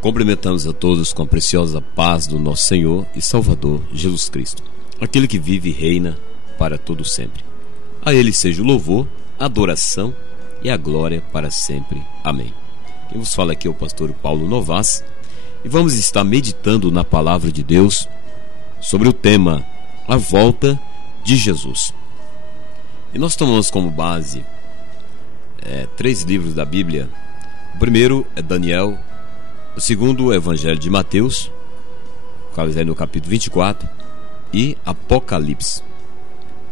Cumprimentamos a todos com a preciosa paz do nosso Senhor e Salvador Jesus Cristo, aquele que vive e reina para todo sempre. A Ele seja o louvor, a adoração e a glória para sempre. Amém. Quem vos fala aqui é o pastor Paulo Novas e vamos estar meditando na palavra de Deus sobre o tema A Volta de Jesus. E nós tomamos como base 3 livros da Bíblia. O primeiro é Daniel, o segundo é o Evangelho de Mateus, no capítulo 24, e Apocalipse.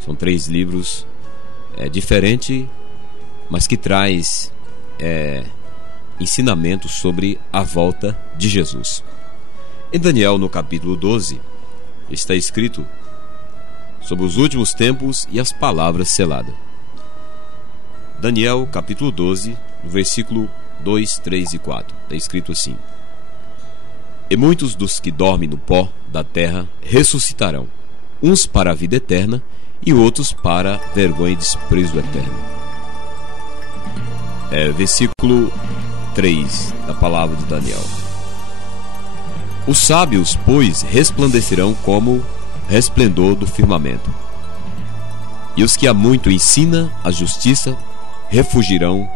São 3 livros diferentes, mas que traz ensinamentos sobre a volta de Jesus. Em Daniel, no capítulo 12, está escrito sobre os últimos tempos e as palavras seladas. Daniel, capítulo 12, no versículo 2, 3 e 4, está escrito assim: E muitos dos que dormem no pó da terra ressuscitarão, uns para a vida eterna e outros para vergonha e desprezo eterno. Versículo 3 da palavra de Daniel: Os sábios, pois, resplandecerão como resplendor do firmamento, e os que há muito ensina a justiça refugirão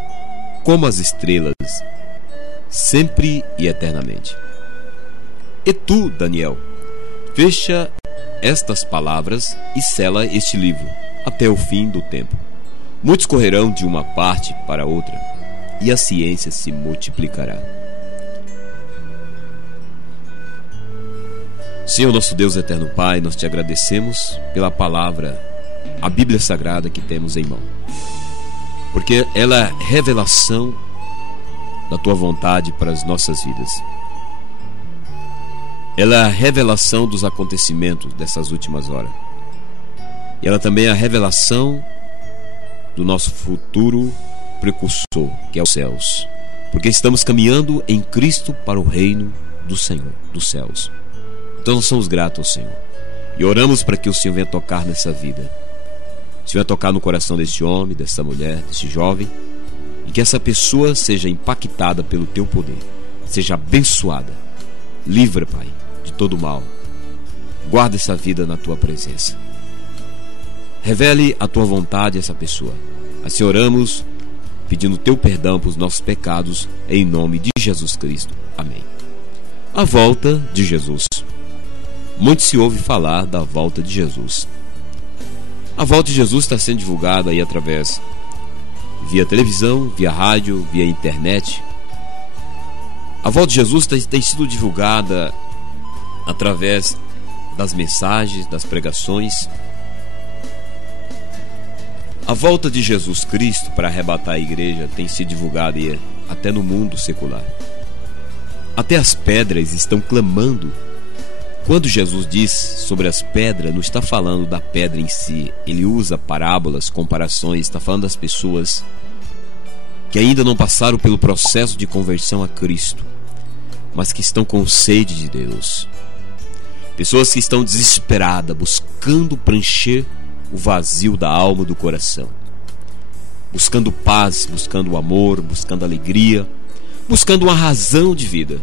como as estrelas, sempre e eternamente. E tu, Daniel, fecha estas palavras e sela este livro até o fim do tempo. Muitos correrão de uma parte para outra, e a ciência se multiplicará. Senhor, nosso Deus eterno Pai, nós te agradecemos pela palavra, a Bíblia Sagrada que temos em mão, porque ela é revelação da tua vontade para as nossas vidas. Ela é a revelação dos acontecimentos dessas últimas horas, e ela também é a revelação do nosso futuro precursor, que é os céus, porque estamos caminhando em Cristo para o reino do Senhor, dos céus. Então nós somos gratos ao Senhor e oramos para que o Senhor venha tocar nessa vida. O Senhor venha tocar no coração deste homem, dessa mulher, desse jovem, e que essa pessoa seja impactada pelo teu poder, seja abençoada. Livra, Pai, de todo mal. Guarda essa vida na tua presença. Revele a tua vontade a essa pessoa. Assim oramos, pedindo teu perdão por os nossos pecados, em nome de Jesus Cristo. Amém. A volta de Jesus. Muito se ouve falar da volta de Jesus. A volta de Jesus está sendo divulgada aí através via televisão, via rádio, via internet. A volta de Jesus tem sido divulgada através das mensagens, das pregações. A volta de Jesus Cristo para arrebatar a igreja tem sido divulgada até no mundo secular. Até as pedras estão clamando. Quando Jesus diz sobre as pedras, não está falando da pedra em si. Ele usa parábolas, comparações, está falando das pessoas que ainda não passaram pelo processo de conversão a Cristo, mas que estão com sede de Deus. Pessoas que estão desesperadas, buscando preencher o vazio da alma e do coração, buscando paz, buscando amor, buscando alegria, buscando uma razão de vida.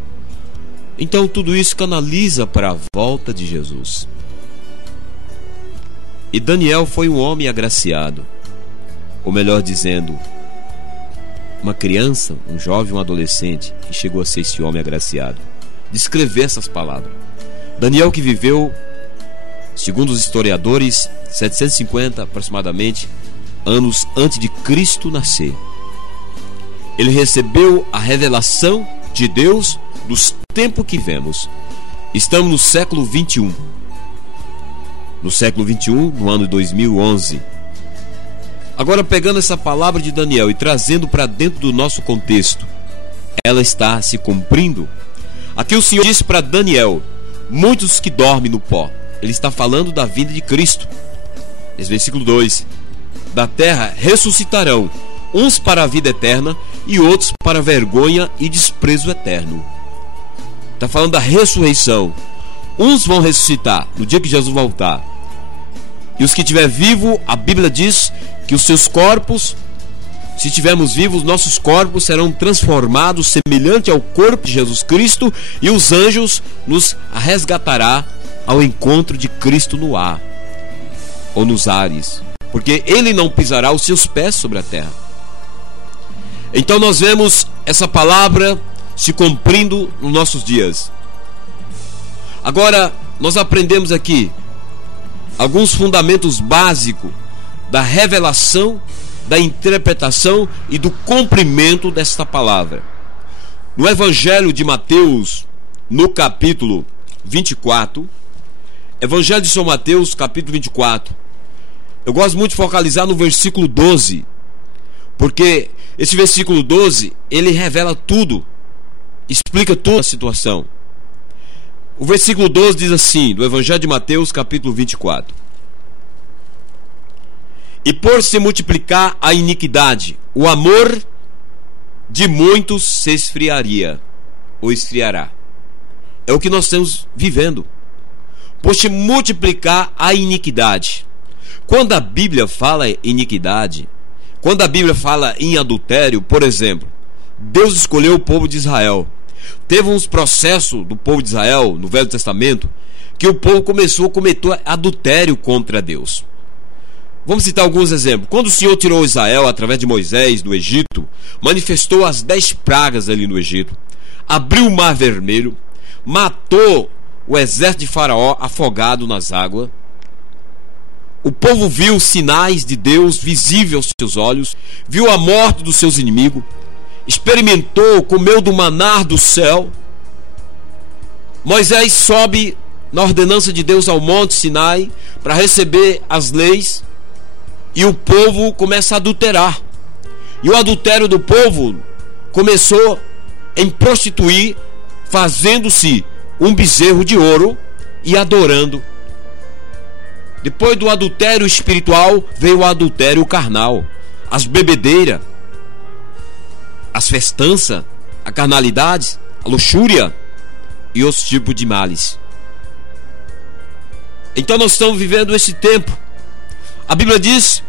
Então tudo isso canaliza para a volta de Jesus. E Daniel foi um homem agraciado, ou melhor dizendo, uma criança, um jovem, um adolescente, que chegou a ser esse homem agraciado, de escrever essas palavras. Daniel, que viveu, segundo os historiadores, 750 aproximadamente anos antes de Cristo nascer. Ele recebeu a revelação de Deus dos tempos que vemos. Estamos no século 21. No século 21, no ano de 2011. Agora, pegando essa palavra de Daniel e trazendo para dentro do nosso contexto, ela está se cumprindo. Aqui o Senhor disse para Daniel: muitos que dormem no pó. Ele está falando da vinda de Cristo. Esse versículo 2: da terra ressuscitarão, uns para a vida eterna e outros para vergonha e desprezo eterno. Está falando da ressurreição. Uns vão ressuscitar no dia que Jesus voltar, e os que estiver vivo, a Bíblia diz que os seus corpos se estivermos vivos, nossos corpos serão transformados semelhante ao corpo de Jesus Cristo, e os anjos nos resgatará ao encontro de Cristo no ar ou nos ares, porque ele não pisará os seus pés sobre a terra. Então nós vemos essa palavra se cumprindo nos nossos dias. Agora nós aprendemos aqui alguns fundamentos básicos da revelação, da interpretação e do cumprimento desta palavra. No Evangelho de Mateus, no capítulo 24, Evangelho de São Mateus, capítulo 24, eu gosto muito de focalizar no versículo 12, porque esse versículo 12, ele revela tudo, explica toda a situação. O versículo 12 diz assim, do Evangelho de Mateus, capítulo 24: E por se multiplicar a iniquidade, o amor de muitos se esfriaria, ou esfriará. É o que nós estamos vivendo. Por se multiplicar a iniquidade. Quando a Bíblia fala em iniquidade, quando a Bíblia fala em adultério, por exemplo, Deus escolheu o povo de Israel. Teve uns processos do povo de Israel, no Velho Testamento, que o povo começou a cometer adultério contra Deus. Vamos citar alguns exemplos. Quando o Senhor tirou Israel através de Moisés do Egito, manifestou as 10 pragas ali no Egito, abriu o Mar Vermelho, matou o exército de Faraó afogado nas águas. O povo viu sinais de Deus visíveis aos seus olhos, viu a morte dos seus inimigos, experimentou, comeu do maná do céu. Moisés sobe na ordenança de Deus ao Monte Sinai para receber as leis, e o povo começa a adulterar. E o adultério do povo começou em prostituir, fazendo-se um bezerro de ouro e adorando. Depois do adultério espiritual veio o adultério carnal, as bebedeiras, as festanças, a carnalidade, a luxúria e os tipos de males. Então nós estamos vivendo esse tempo. A Bíblia diz: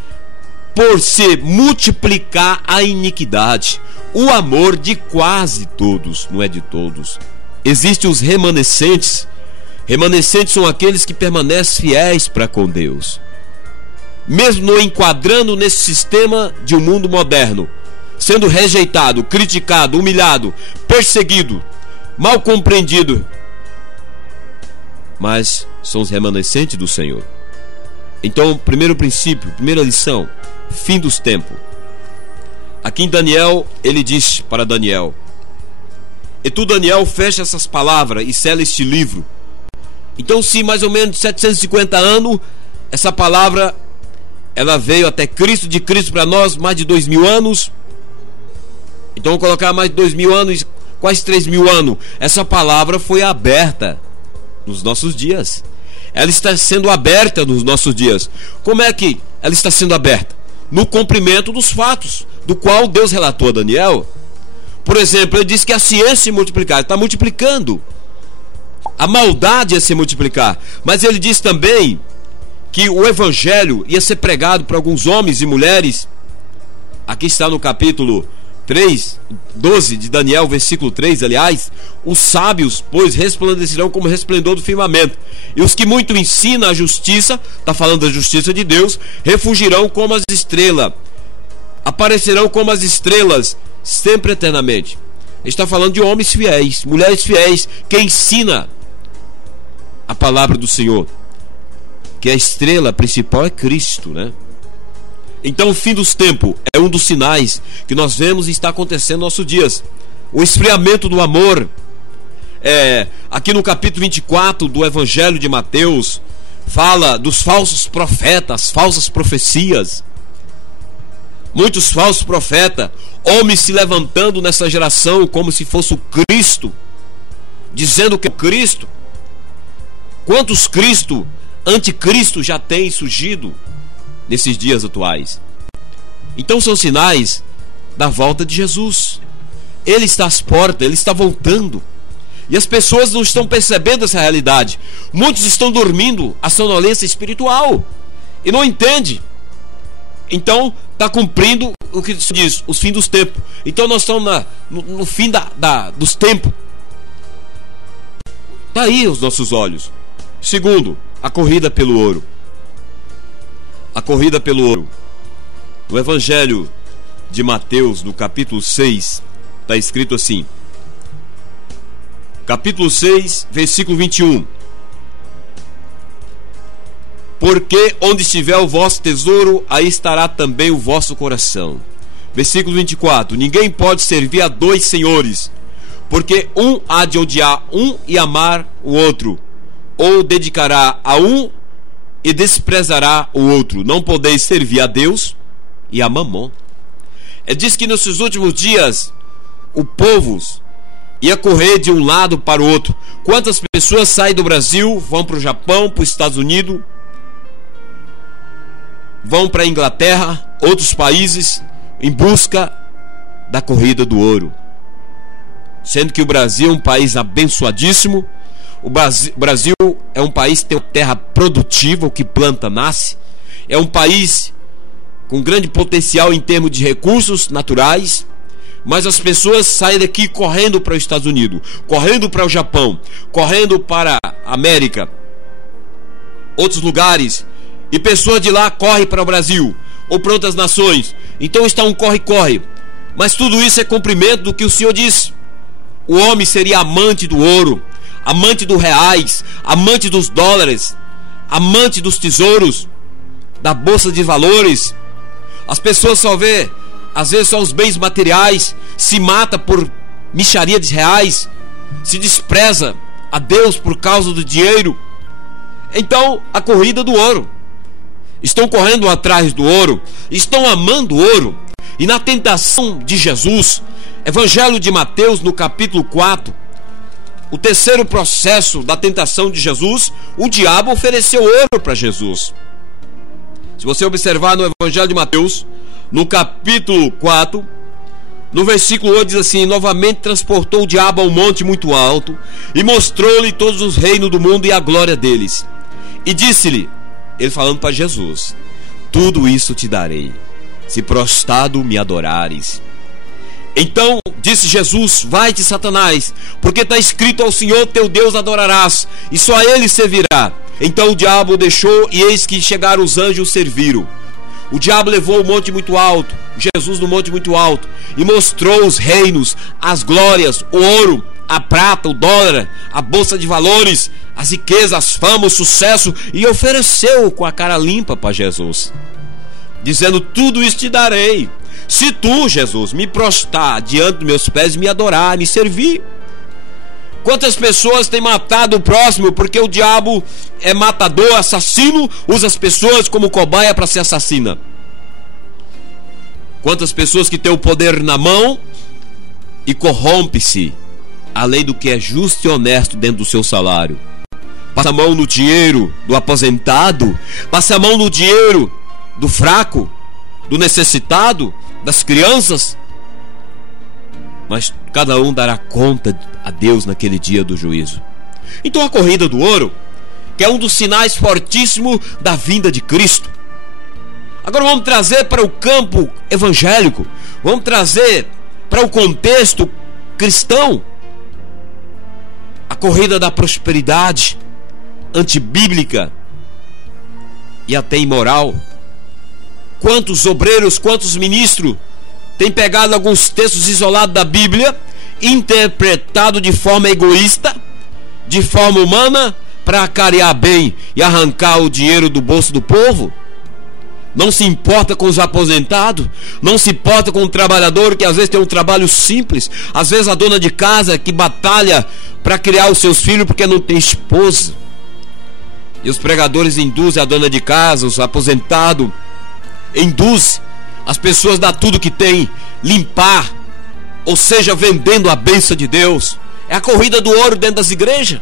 por se multiplicar a iniquidade, o amor de quase todos, não é de todos. Existem os remanescentes. Remanescentes são aqueles que permanecem fiéis para com Deus, mesmo não enquadrando nesse sistema de um mundo moderno, sendo rejeitado, criticado, humilhado, perseguido, mal compreendido, mas são os remanescentes do Senhor. Então, primeiro princípio, primeira lição: fim dos tempos. Aqui em Daniel, ele diz para Daniel: e tu, Daniel, fecha essas palavras e sela este livro. Então, se mais ou menos 750 anos, essa palavra ela veio até Cristo, de Cristo para nós mais de 2000 anos. Então vamos colocar mais de 2000 anos, quase 3000 anos. Essa palavra foi aberta nos nossos dias. Ela está sendo aberta nos nossos dias. Como é que ela está sendo aberta? No cumprimento dos fatos, do qual Deus relatou a Daniel. Por exemplo, ele disse que a ciência se multiplicar, está multiplicando. A maldade ia se multiplicar. Mas ele disse também que o evangelho ia ser pregado para alguns homens e mulheres. Aqui está no capítulo 12 de Daniel, versículo 3, aliás: os sábios, pois, resplandecerão como resplendor do firmamento, e os que muito ensinam a justiça, está falando da justiça de Deus, refugirão como as estrelas, aparecerão como as estrelas, sempre eternamente. Ele está falando de homens fiéis, mulheres fiéis, que ensina a palavra do Senhor, que a estrela principal é Cristo, né? Então o fim dos tempos é um dos sinais que nós vemos e está acontecendo nos nossos dias. O esfriamento do amor. Aqui no capítulo 24 do Evangelho de Mateus, fala dos falsos profetas, falsas profecias. Muitos falsos profetas, homens se levantando nessa geração como se fosse o Cristo, dizendo que é o Cristo. Quantos Cristo, anticristo já tem surgido nesses dias atuais? Então são sinais da volta de Jesus. Ele está às portas, ele está voltando. E as pessoas não estão percebendo essa realidade. Muitos estão dormindo a sonolência espiritual e não entendem. Então está cumprindo o que se diz, os fins dos tempos. Então nós estamos no fim dos tempos. Está aí os nossos olhos. Segundo, a corrida pelo ouro. A corrida pelo ouro. No Evangelho de Mateus, no capítulo 6, está escrito assim. Capítulo 6, versículo 21. Porque onde estiver o vosso tesouro, aí estará também o vosso coração. Versículo 24. Ninguém pode servir a dois senhores, porque um há de odiar um e amar o outro, ou dedicará a um e desprezará o outro. Não podeis servir a Deus e a Mamon. Diz que nesses últimos dias o povo ia correr de um lado para o outro. Quantas pessoas saem do Brasil, vão para o Japão, para os Estados Unidos, vão para a Inglaterra, outros países, em busca da corrida do ouro. Sendo que o Brasil é um país abençoadíssimo. O Brasil é um país que tem uma terra produtiva, o que planta nasce. É um país com grande potencial em termos de recursos naturais. Mas as pessoas saem daqui correndo para os Estados Unidos, correndo para o Japão, correndo para a América, outros lugares. E pessoas de lá correm para o Brasil ou para outras nações. Então está um corre-corre. Mas tudo isso é cumprimento do que o Senhor disse. O homem seria amante do ouro, amante dos reais, amante dos dólares, amante dos tesouros, da bolsa de valores. As pessoas só vê, às vezes, só os bens materiais, se mata por mixaria de reais, se despreza a Deus por causa do dinheiro. Então, a corrida do ouro. Estão correndo atrás do ouro, estão amando o ouro. E na tentação de Jesus, Evangelho de Mateus, no capítulo 4, o terceiro processo da tentação de Jesus, o diabo ofereceu ouro para Jesus. Se você observar no Evangelho de Mateus, no capítulo 4, no versículo 8 diz assim: novamente transportou o diabo a um monte muito alto e mostrou-lhe todos os reinos do mundo e a glória deles. E disse-lhe, ele falando para Jesus: tudo isso te darei, se prostrado me adorares. Então disse Jesus: vai-te, Satanás, porque está escrito: ao Senhor teu Deus adorarás, e só a ele servirá. Então o diabo o deixou, e eis que chegaram os anjos o serviram. O diabo levou o monte muito alto, Jesus no monte muito alto, e mostrou os reinos, as glórias, o ouro, a prata, o dólar, a bolsa de valores, as riquezas, as famas, o sucesso, e ofereceu com a cara limpa para Jesus, dizendo: tudo isso te darei, se tu, Jesus, me prostrar diante dos meus pés, me adorar, me servir. Quantas pessoas têm matado o próximo, porque o diabo é matador, assassino, usa as pessoas como cobaia para ser assassina. Quantas pessoas que têm o poder na mão e corrompe-se além do que é justo e honesto dentro do seu salário. Passa a mão no dinheiro do aposentado, passa a mão no dinheiro do fraco, do necessitado, das crianças. Mas cada um dará conta a Deus naquele dia do juízo. Então a corrida do ouro, que é um dos sinais fortíssimos da vinda de Cristo. Agora vamos trazer para o campo evangélico, vamos trazer para o contexto cristão a corrida da prosperidade antibíblica e até imoral. Quantos obreiros, quantos ministros têm pegado alguns textos isolados da Bíblia, interpretado de forma egoísta, de forma humana, para acarear bem e arrancar o dinheiro do bolso do povo? Não se importa com os aposentados, não se importa com o trabalhador que às vezes tem um trabalho simples, às vezes a dona de casa que batalha para criar os seus filhos porque não tem esposa. E os pregadores induzem a dona de casa, os aposentados, induzem as pessoas a dar tudo que tem, limpar, ou seja, vendendo a bênção de Deus. É a corrida do ouro dentro das igrejas.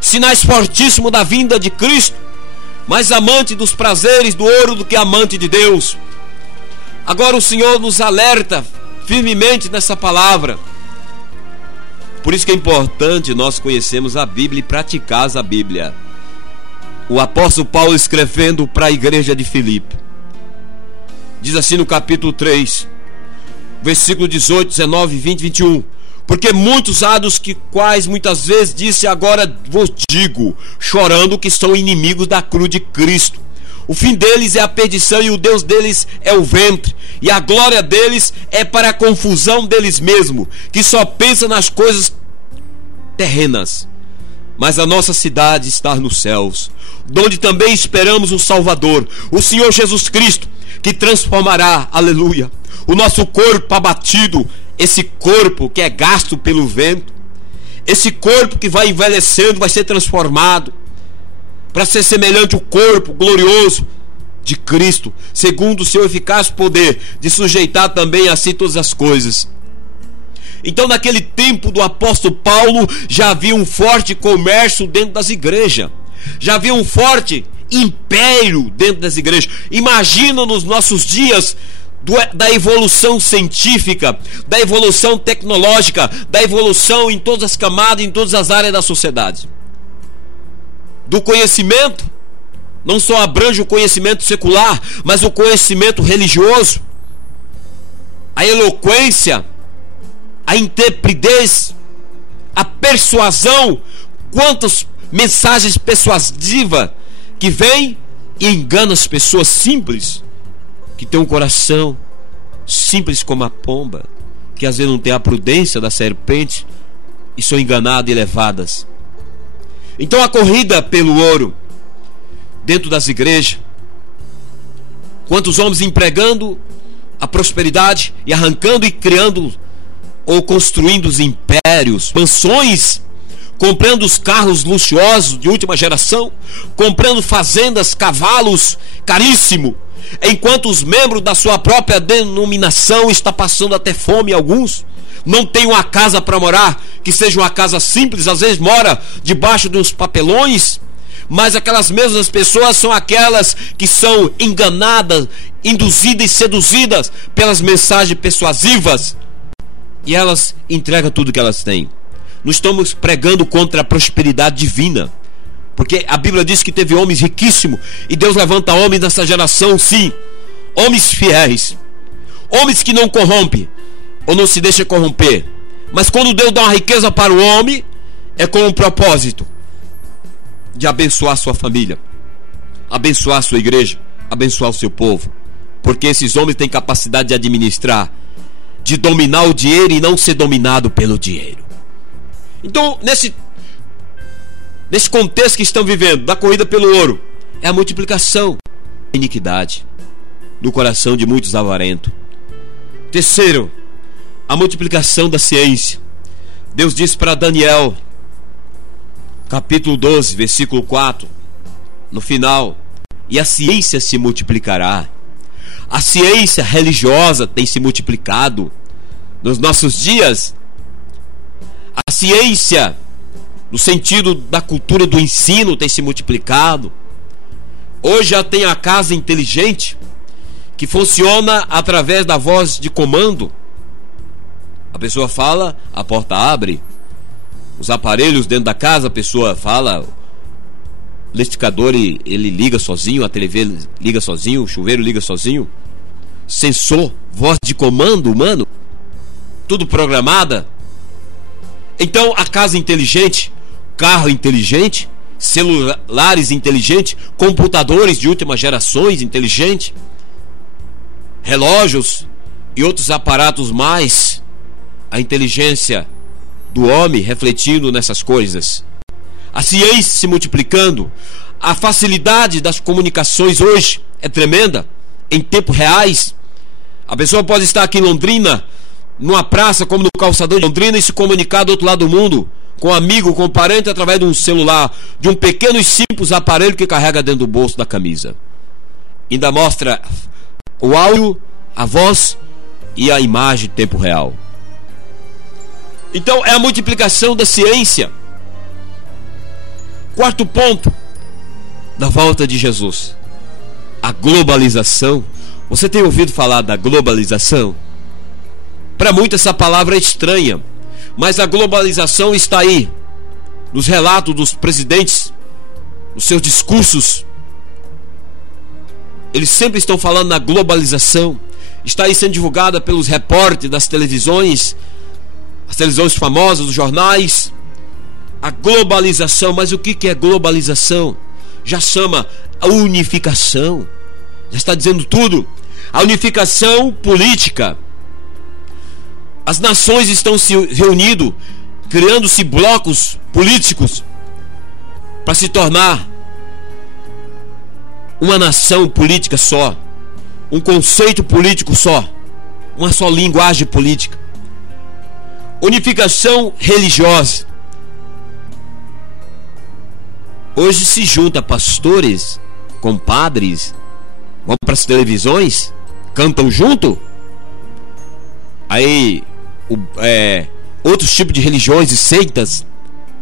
Sinais fortíssimos da vinda de Cristo, mais amante dos prazeres do ouro do que amante de Deus. Agora o Senhor nos alerta firmemente nessa palavra. Por isso que é importante nós conhecermos a Bíblia e praticarmos a Bíblia. O apóstolo Paulo escrevendo para a igreja de Filipe, Diz assim no capítulo 3, versículo 18, 19, 20, 21. Porque muitos há dos que quais muitas vezes disse, agora vos digo, chorando, que são inimigos da cruz de Cristo. O fim deles é a perdição e o Deus deles é o ventre. E a glória deles é para a confusão deles mesmos, que só pensam nas coisas terrenas. Mas a nossa cidade está nos céus, donde também esperamos o Salvador, o Senhor Jesus Cristo, que transformará, aleluia, o nosso corpo abatido, esse corpo que é gasto pelo vento, esse corpo que vai envelhecendo, vai ser transformado para ser semelhante ao corpo glorioso de Cristo, segundo o seu eficaz poder de sujeitar também a si todas as coisas. Então, naquele tempo do apóstolo Paulo, já havia um forte comércio dentro das igrejas, já havia um forte império dentro das igrejas. Imagina nos nossos dias da evolução científica, da evolução tecnológica, da evolução em todas as camadas, em todas as áreas da sociedade. Do conhecimento, não só abrange o conhecimento secular, mas o conhecimento religioso, a eloquência, a intrepidez, a persuasão. Quantas mensagens persuasivas que vêm e enganam as pessoas simples, que têm um coração simples como a pomba, que às vezes não tem a prudência da serpente e são enganadas e levadas. Então a corrida pelo ouro dentro das igrejas, quantos homens empregando a prosperidade e arrancando e criando ou construindo os impérios, mansões, comprando os carros luxuosos de última geração, comprando fazendas, cavalos caríssimo, enquanto os membros da sua própria denominação estão passando até fome. Alguns não têm uma casa para morar, que seja uma casa simples, às vezes mora debaixo de uns papelões. Mas aquelas mesmas pessoas são aquelas que são enganadas, induzidas e seduzidas pelas mensagens persuasivas, e elas entregam tudo que elas têm. Nós estamos pregando contra a prosperidade divina, porque a Bíblia diz que teve homens riquíssimos, e Deus levanta homens nessa geração, sim, homens fiéis, homens que não corrompem ou não se deixam corromper. Mas quando Deus dá uma riqueza para o homem, é com um propósito de abençoar a sua família, abençoar a sua igreja, abençoar o seu povo, porque esses homens têm capacidade de administrar, de dominar o dinheiro e não ser dominado pelo dinheiro. Então, nesse contexto que estão vivendo, da corrida pelo ouro, é a multiplicação da iniquidade no coração de muitos avarentos. Terceiro, a multiplicação da ciência. Deus disse para Daniel, capítulo 12, versículo 4, no final: e a ciência se multiplicará. A ciência religiosa tem se multiplicado nos nossos dias. A ciência, no sentido da cultura do ensino, tem se multiplicado. Hoje já tem a casa inteligente, que funciona através da voz de comando. A pessoa fala, a porta abre. Os aparelhos dentro da casa, a pessoa fala, o liquidificador ele liga sozinho, a TV liga sozinho, o chuveiro liga sozinho. Sensor, voz de comando humano, tudo programada. Então a casa inteligente, carro inteligente, celulares inteligentes, computadores de última gerações inteligentes, relógios e outros aparatos mais, a inteligência do homem refletindo nessas coisas, a ciência se multiplicando, a facilidade das comunicações hoje é tremenda, em tempos reais. A pessoa pode estar aqui em Londrina, numa praça como no calçadão de Londrina, e se comunicar do outro lado do mundo, com um amigo, com um parente, através de um celular, de um pequeno e simples aparelho que carrega dentro do bolso da camisa. Ainda mostra o áudio, a voz e a imagem em tempo real. Então é a multiplicação da ciência. Quarto ponto da volta de Jesus: a globalização. Você tem ouvido falar da globalização? Para muitos essa palavra é estranha, mas a globalização está aí nos relatos dos presidentes, nos seus discursos. Eles sempre estão falando na globalização. Está aí sendo divulgada pelos repórteres das televisões, as televisões famosas, os jornais, a globalização. Mas o que é globalização? Já chama a unificação. Já está dizendo tudo. A unificação política. As nações estão se reunindo, criando-se blocos políticos para se tornar uma nação política só, um conceito político só, uma só linguagem política. Unificação religiosa. Hoje se junta pastores com padres, vão para as televisões, cantam junto. Aí outros tipos de religiões e seitas,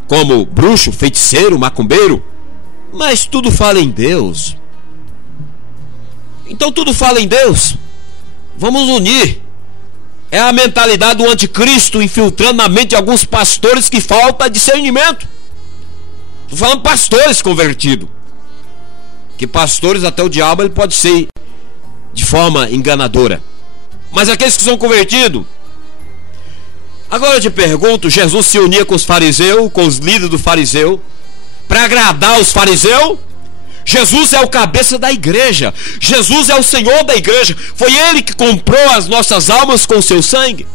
como bruxo, feiticeiro, macumbeiro, mas tudo fala em Deus. Então tudo fala em Deus. Vamos unir. É a mentalidade do anticristo infiltrando na mente de alguns pastores que falta discernimento. Estou falando pastores convertidos. Que pastores, até o diabo, ele pode ser de forma enganadora. Mas aqueles que são convertidos. Agora eu te pergunto, Jesus se unia com os fariseus, com os líderes do fariseu, para agradar os fariseus? Jesus é o cabeça da igreja. Jesus é o Senhor da igreja. Foi Ele que comprou as nossas almas com o seu sangue.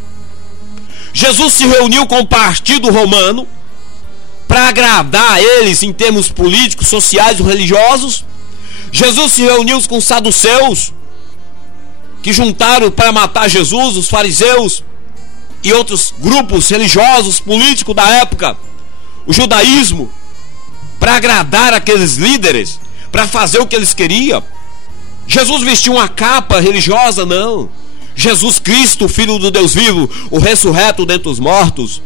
Jesus se reuniu com o partido romano para agradar eles em termos políticos, sociais ou religiosos. Jesus se reuniu com os saduceus, que juntaram para matar Jesus, os fariseus e outros grupos religiosos, políticos da época, o judaísmo, para agradar aqueles líderes, para fazer o que eles queriam. Jesus vestiu uma capa religiosa? Não. Jesus Cristo, o Filho do Deus vivo, o ressurreto dentre os mortos,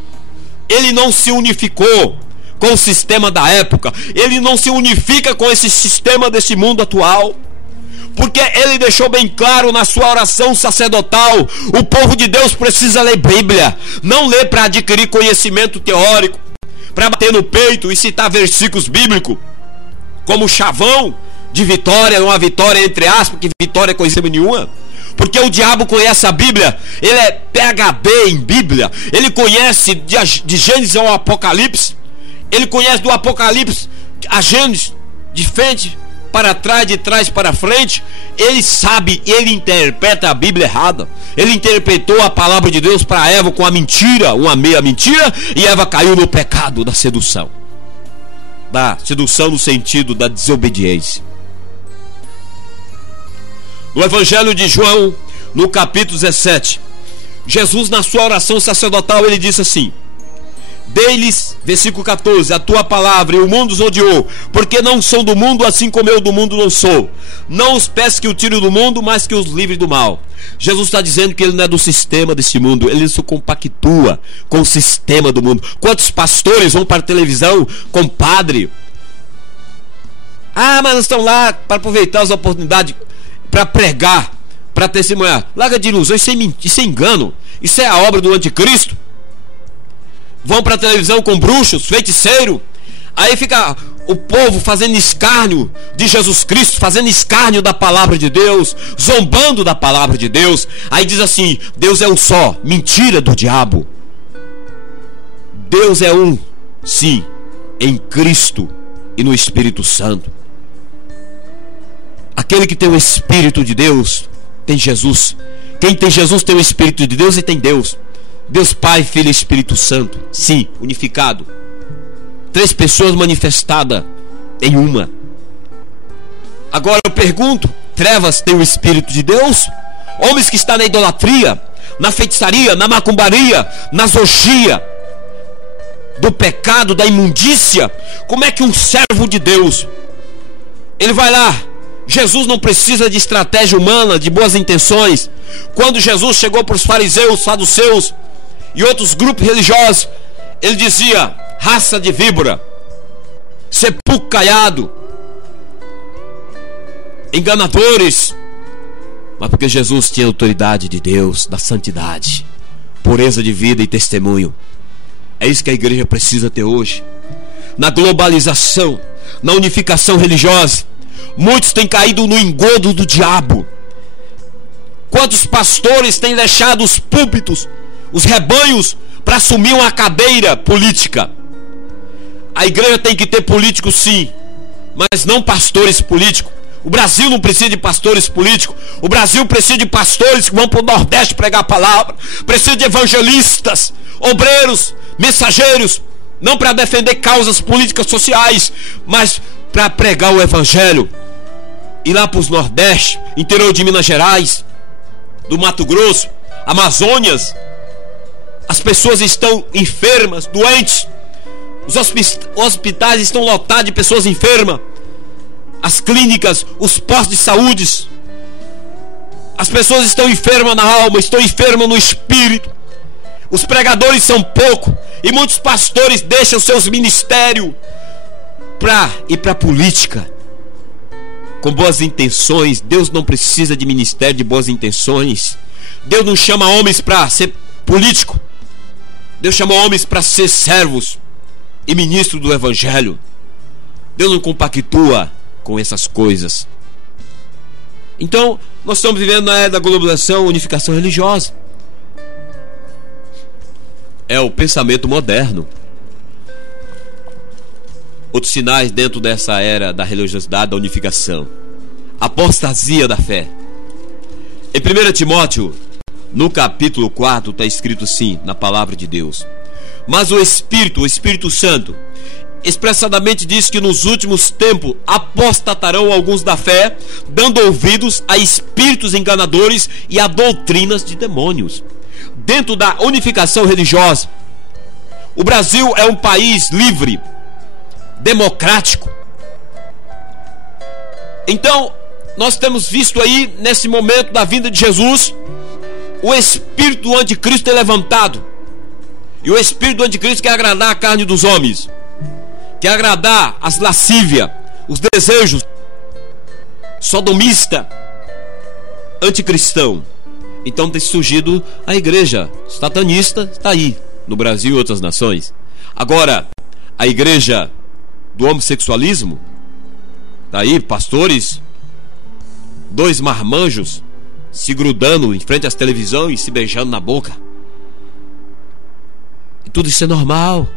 ele não se unificou com o sistema da época. Ele não se unifica com esse sistema desse mundo atual, porque ele deixou bem claro na sua oração sacerdotal: o povo de Deus precisa ler Bíblia, não ler para adquirir conhecimento teórico, para bater no peito e citar versículos bíblicos como chavão de vitória, uma vitória entre aspas, que vitória é coisa nenhuma. Porque o diabo conhece a Bíblia, ele é PhD em Bíblia, ele conhece de Gênesis ao Apocalipse, ele conhece do Apocalipse a Gênesis, de frente para trás, de trás para frente. Ele sabe, ele interpreta a Bíblia errada. Ele interpretou a palavra de Deus para Eva com a mentira, uma meia mentira, e Eva caiu no pecado da sedução. Da sedução no sentido da desobediência. No Evangelho de João, no capítulo 17, Jesus, na sua oração sacerdotal, ele disse assim: dei-lhes, versículo 14, a tua palavra, e o mundo os odiou, porque não são do mundo, assim como eu do mundo não sou. Não os peço que o tire do mundo, mas que os livre do mal. Jesus está dizendo que ele não é do sistema desse mundo, ele se compactua com o sistema do mundo. Quantos pastores vão para a televisão com padre? Ah, mas estão lá para aproveitar as oportunidades, para pregar, para testemunhar. Larga de ilusão, isso é engano, isso é a obra do anticristo. Vão para a televisão com bruxos, feiticeiros. Aí fica o povo fazendo escárnio de Jesus Cristo, fazendo escárnio da palavra de Deus, zombando da palavra de Deus. Aí diz assim: Deus é um só. Mentira do diabo. Deus é um, sim, em Cristo e no Espírito Santo. Aquele que tem o Espírito de Deus tem Jesus. Quem tem Jesus tem o Espírito de Deus e tem Deus. Deus Pai, Filho e Espírito Santo, sim, unificado. Três pessoas manifestadas em uma. Agora eu pergunto: trevas tem o Espírito de Deus? Homens que estão na idolatria, na feitiçaria, na macumbaria, na orgia do pecado, da imundícia. Como é que um servo de Deus, ele vai lá? Jesus não precisa de estratégia humana, de boas intenções. Quando Jesus chegou para os fariseus, saduceus e outros grupos religiosos, ele dizia: raça de víbora, sepulcro caiado, enganadores. Mas porque Jesus tinha autoridade de Deus, da santidade, pureza de vida e testemunho. É isso que a igreja precisa ter hoje. Na globalização, na unificação religiosa, Muitos têm caído no engodo do diabo. Quantos pastores têm deixado os púlpitos, os rebanhos, para assumir uma cadeira política? A igreja tem que ter políticos, sim, mas não pastores políticos. O Brasil não precisa de pastores políticos. O Brasil precisa de pastores que vão para o Nordeste pregar a palavra. Precisa de evangelistas, obreiros, mensageiros, não para defender causas políticas sociais, mas para pregar o evangelho. Ir lá para os Nordeste, interior de Minas Gerais, do Mato Grosso, Amazônias. As pessoas estão enfermas, doentes. Os hospitais estão lotados de pessoas enfermas. As clínicas, os postos de saúde. As pessoas estão enfermas na alma, estão enfermas no espírito. Os pregadores são poucos. E muitos pastores deixam seus ministérios para ir para a política, com boas intenções. Deus não precisa de ministério de boas intenções. Deus não chama homens para ser político. Deus chama homens para ser servos e ministro do evangelho. Deus não compactua com essas coisas. Então, nós estamos vivendo na era da globalização, unificação religiosa. É o pensamento moderno. Outros sinais dentro dessa era da religiosidade, da unificação: apostasia da fé. Em 1 Timóteo, no capítulo 4, está escrito assim, na palavra de Deus: mas o Espírito Santo, expressadamente diz que nos últimos tempos apostatarão alguns da fé, dando ouvidos a espíritos enganadores e a doutrinas de demônios. Dentro da unificação religiosa, o Brasil é um país livre, democrático. Então, nós temos visto aí, nesse momento da vinda de Jesus, o espírito do anticristo é levantado. E o espírito do anticristo quer agradar a carne dos homens, quer agradar as lascívias, os desejos sodomista, anticristão. Então tem surgido a igreja satanista, está aí no Brasil e outras nações. Agora, a igreja do homossexualismo, está aí pastores, dois marmanjos se grudando em frente às televisões e se beijando na boca. E tudo isso é normal,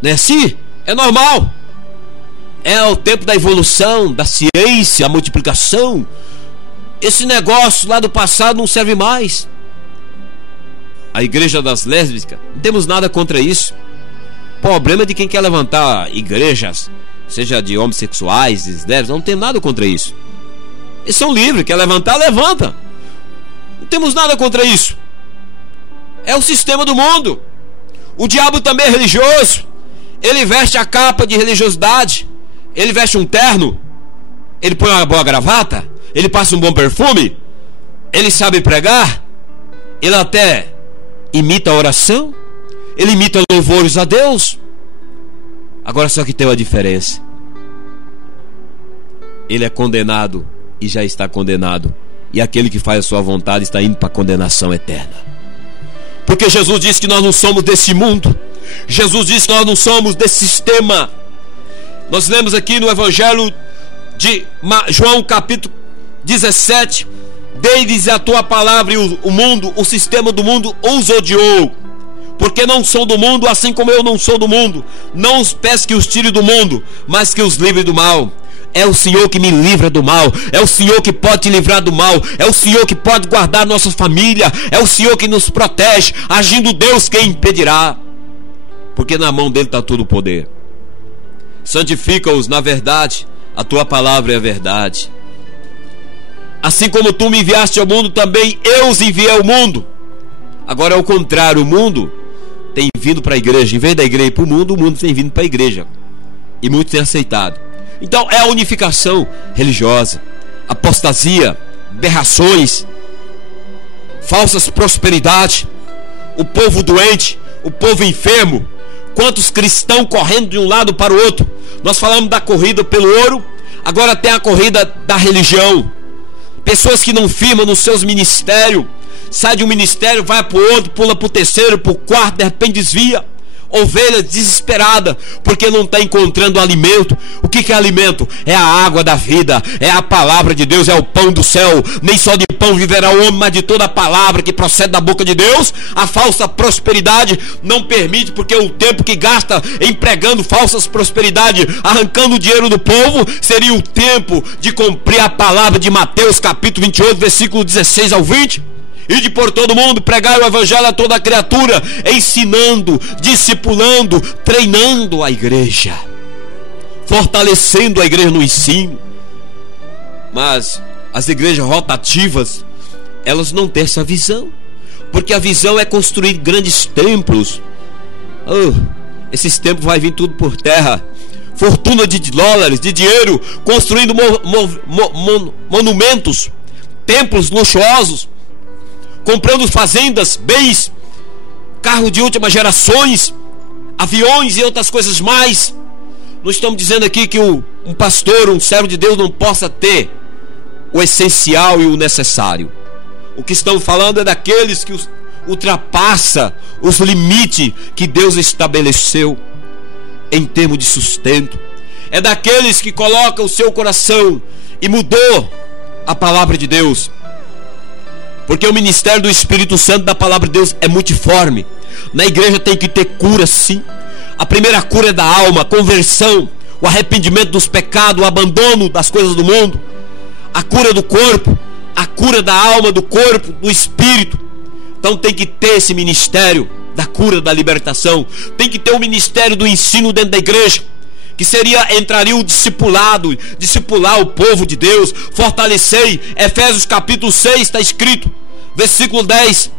não é assim? É normal. É o tempo da evolução, da ciência, a multiplicação. Esse negócio lá do passado não serve mais. A igreja das lésbicas, não temos nada contra isso. O problema é de quem quer levantar igrejas, seja de homossexuais, de lésbicas, não tem nada contra isso. Eles são livres, quer levantar, levanta. Não temos nada contra isso. É o sistema do mundo. O diabo também é religioso. Ele veste a capa de religiosidade. Ele veste um terno. Ele põe uma boa gravata. Ele passa um bom perfume. Ele sabe pregar. Ele até imita a oração. Ele imita louvores a Deus. Agora só que tem uma diferença. Ele é condenado e já está condenado. E aquele que faz a sua vontade está indo para a condenação eterna. Porque Jesus disse que nós não somos desse mundo. Jesus disse que nós não somos desse sistema. Nós lemos aqui no Evangelho de João capítulo 17: dei-lhes a tua palavra, e o mundo, o sistema do mundo os odiou, porque não são do mundo, assim como eu não sou do mundo. Não os peço que os tire do mundo, mas que os livre do mal. É o Senhor que me livra do mal. É o Senhor que pode te livrar do mal. É o Senhor que pode guardar nossa família. É o Senhor que nos protege. Agindo Deus, quem impedirá? Porque na mão dele está todo o poder. Santifica-os na verdade, a tua palavra é a verdade. Assim como tu me enviaste ao mundo, também eu os enviei ao mundo. Agora é o contrário, o mundo tem vindo para a igreja. Em vez da igreja ir para o mundo tem vindo para a igreja. E muitos têm aceitado. Então é a unificação religiosa, apostasia, aberrações, falsas prosperidades, o povo doente, o povo enfermo. Quantos cristãos correndo de um lado para o outro. Nós falamos da corrida pelo ouro, agora tem a corrida da religião. Pessoas que não firmam nos seus ministérios, sai de um ministério, vai para o outro, pula para o terceiro, para o quarto, de repente desvia. ovelha desesperada, porque não está encontrando alimento. O que é alimento? É a água da vida, é a palavra de Deus, é o pão do céu. Nem só de pão viverá o homem, mas de toda a palavra que procede da boca de Deus. A falsa prosperidade não permite, porque o tempo que gasta empregando falsas prosperidades, arrancando o dinheiro do povo, seria o tempo de cumprir a palavra de Mateus capítulo 28, versículo 16 ao 20. E de por todo mundo pregar o evangelho a toda criatura, ensinando, discipulando, treinando a igreja, fortalecendo a igreja no ensino. Mas as igrejas rotativas, elas não têm essa visão, porque a visão é construir grandes templos. Esses templos vai vir tudo por terra, fortuna de dólares, de dinheiro, construindo monumentos, templos luxuosos, comprando fazendas, bens, carros de últimas gerações, aviões e outras coisas mais. Não estamos dizendo aqui que um pastor, um servo de Deus não possa ter o essencial e o necessário. O que estamos falando é daqueles que ultrapassa os limites que Deus estabeleceu em termos de sustento. É daqueles que colocam o seu coração e mudou a palavra de Deus. Porque o ministério do Espírito Santo da palavra de Deus é multiforme. Na igreja tem que ter cura, sim. A primeira cura é da alma, a conversão, o arrependimento dos pecados, o abandono das coisas do mundo. A cura do corpo, a cura da alma, do corpo, do espírito. Então tem que ter esse ministério da cura, da libertação. Tem que ter o ministério do ensino dentro da igreja, que entraria o discipulado, discipular o povo de Deus, fortalecer. Efésios capítulo 6 está escrito, versículo 10: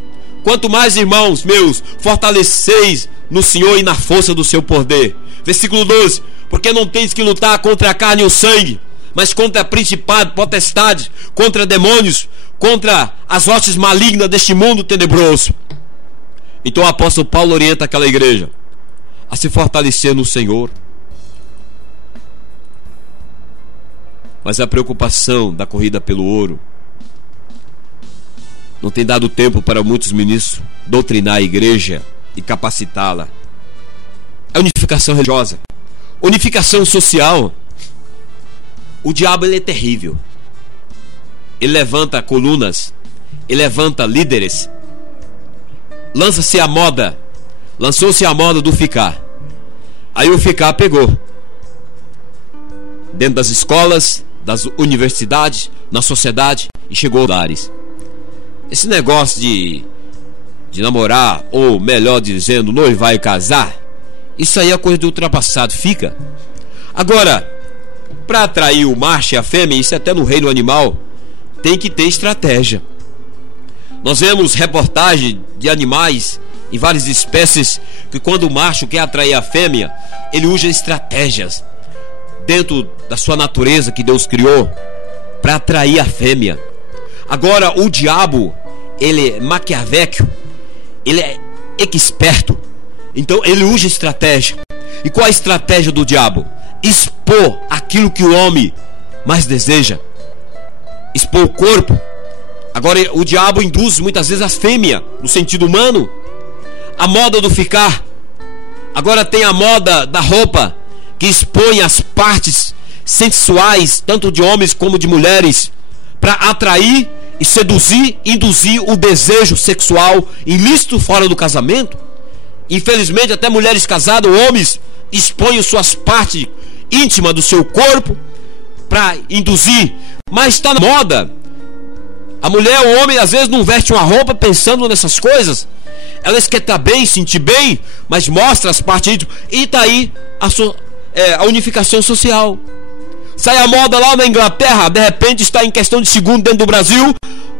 quanto mais, irmãos meus, fortaleceis no Senhor e na força do seu poder. Versículo 12: porque não tens que lutar contra a carne e o sangue, mas contra principados, potestades, contra demônios, contra as hostes malignas deste mundo tenebroso. Então o apóstolo Paulo orienta aquela igreja a se fortalecer no Senhor. Mas a preocupação da corrida pelo ouro não tem dado tempo para muitos ministros doutrinar a igreja e capacitá-la. É unificação religiosa, unificação social. O diabo, ele é terrível. Ele levanta colunas, ele levanta líderes. Lançou-se a moda do ficar. Aí o ficar pegou dentro das escolas, das universidades, na sociedade, e chegou aos lares. Esse negócio de namorar, ou melhor dizendo, noivar e casar, isso aí é coisa do ultrapassado. Fica. Agora, para atrair o macho e a fêmea, isso até no reino animal, tem que ter estratégia. Nós vemos reportagem de animais em várias espécies que quando o macho quer atrair a fêmea, ele usa estratégias dentro da sua natureza que Deus criou para atrair a fêmea. Agora o diabo, ele é maquiavélico, ele é esperto, então ele usa estratégia. E qual a estratégia do diabo? Expor aquilo que o homem mais deseja, expor o corpo. Agora o diabo induz muitas vezes a fêmea, no sentido humano, a moda do ficar. Agora tem a moda da roupa, que expõe as partes sensuais, tanto de homens como de mulheres, para atrair e seduzir, induzir o desejo sexual ilícito fora do casamento. Infelizmente até mulheres casadas, homens, expõem suas partes íntimas do seu corpo para induzir. Mas está na moda. A mulher, o homem, às vezes não veste uma roupa pensando nessas coisas. Elas querem estar bem, sentir bem, mas mostra as partes íntimas. E está aí a unificação social. Sai a moda lá na Inglaterra, de repente está em questão de segundo dentro do Brasil,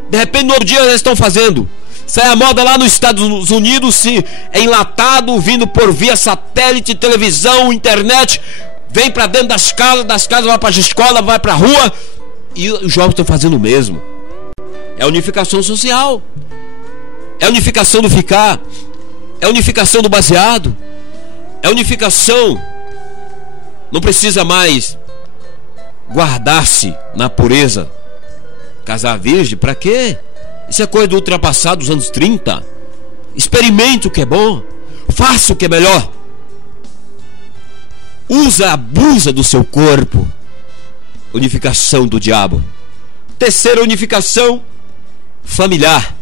de repente no outro dia eles estão fazendo. Sai a moda lá nos Estados Unidos, se é enlatado, vindo por via satélite, televisão, internet, vem para dentro das casas vai para a escola, vai para a rua, e os jovens estão fazendo o mesmo. É a unificação social, é a unificação do ficar, é a unificação do baseado, é a unificação. Não precisa mais guardar-se na pureza. Casar virgem, para quê? Isso é coisa do ultrapassado dos anos 30. Experimente o que é bom, faça o que é melhor. abusa do seu corpo. Unificação do diabo. Terceira unificação, familiar.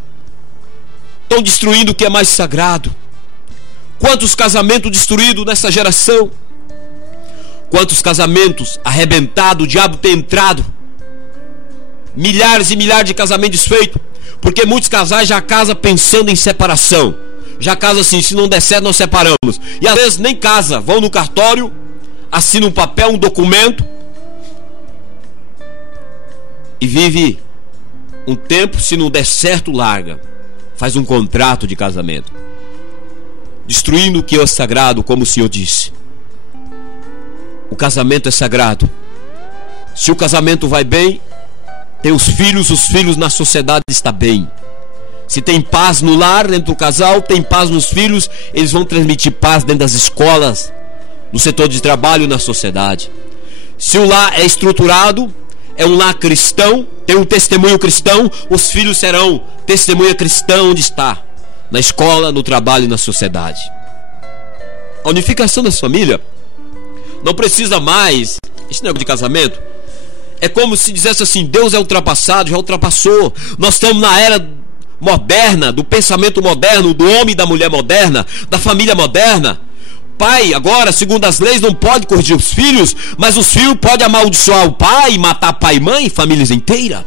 Estão destruindo o que é mais sagrado. Quantos casamentos destruídos nessa geração? Quantos casamentos arrebentados, o diabo tem entrado. Milhares e milhares de casamentos desfeitos. Porque muitos casais já casam pensando em separação. Já casam assim, se não der certo nós separamos. E às vezes nem casa, vão no cartório, assinam um papel, um documento, e vive um tempo, se não der certo larga. Faz um contrato de casamento, destruindo o que é sagrado, como o Senhor disse. O casamento é sagrado. Se o casamento vai bem, tem os filhos na sociedade está bem. Se tem paz no lar, dentro do casal, tem paz nos filhos, eles vão transmitir paz dentro das escolas, no setor de trabalho, na sociedade. Se o lar é estruturado, é um lar cristão, tem um testemunho cristão, os filhos serão testemunha cristã onde está, na escola, no trabalho e na sociedade. A unificação das famílias não precisa mais esse negócio de casamento. É como se dissesse assim: Deus é ultrapassado, já ultrapassou. Nós estamos na era moderna, do pensamento moderno, do homem e da mulher moderna, da família moderna. Pai, agora, segundo as leis, não pode corrigir os filhos, mas os filhos podem amaldiçoar o pai, matar pai e mãe, famílias inteiras.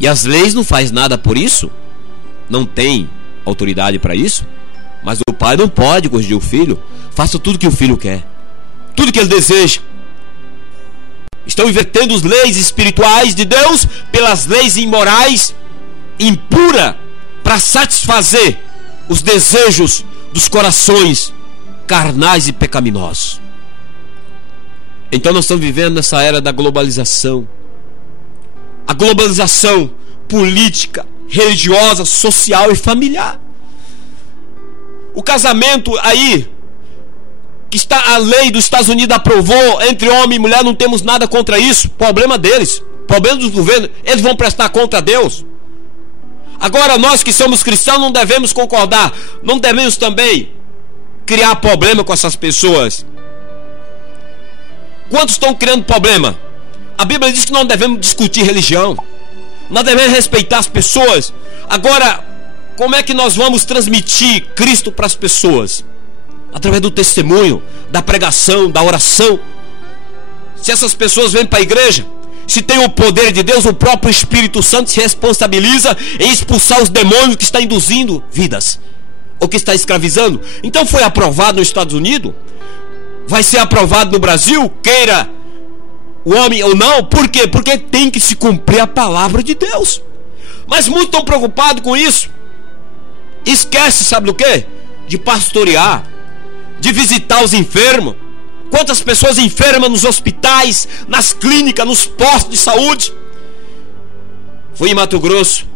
E as leis não faz nada por isso, não tem autoridade para isso. Mas o pai não pode corrigir o filho. Faça tudo que o filho quer, tudo que ele deseja. Estão invertendo as leis espirituais de Deus pelas leis imorais, impuras, para satisfazer os desejos dos corações carnais e pecaminosos. Então nós estamos vivendo nessa era da globalização. A globalização política, religiosa, social e familiar. O casamento aí, que está a lei dos Estados Unidos aprovou, entre homem e mulher, não temos nada contra isso. Problema deles, problema dos governos. Eles vão prestar conta a Deus. Agora nós que somos cristãos não devemos concordar, não devemos também criar problema com essas pessoas. Quantos estão criando problema? A Bíblia diz que não devemos discutir religião, nós devemos respeitar as pessoas. Agora, como é que nós vamos transmitir Cristo para as pessoas? Através do testemunho, da pregação, da oração. Se essas pessoas vêm para a igreja, se tem o poder de Deus, o próprio Espírito Santo se responsabiliza em expulsar os demônios que estão induzindo vidas, ou que está escravizando. Então foi aprovado nos Estados Unidos, vai ser aprovado no Brasil, queira o homem ou não. Por quê? Porque tem que se cumprir a palavra de Deus. Mas muitos estão preocupados com isso. Esquece, sabe do quê? De pastorear, de visitar os enfermos. Quantas pessoas enfermas nos hospitais, nas clínicas, nos postos de saúde. Fui em Mato Grosso,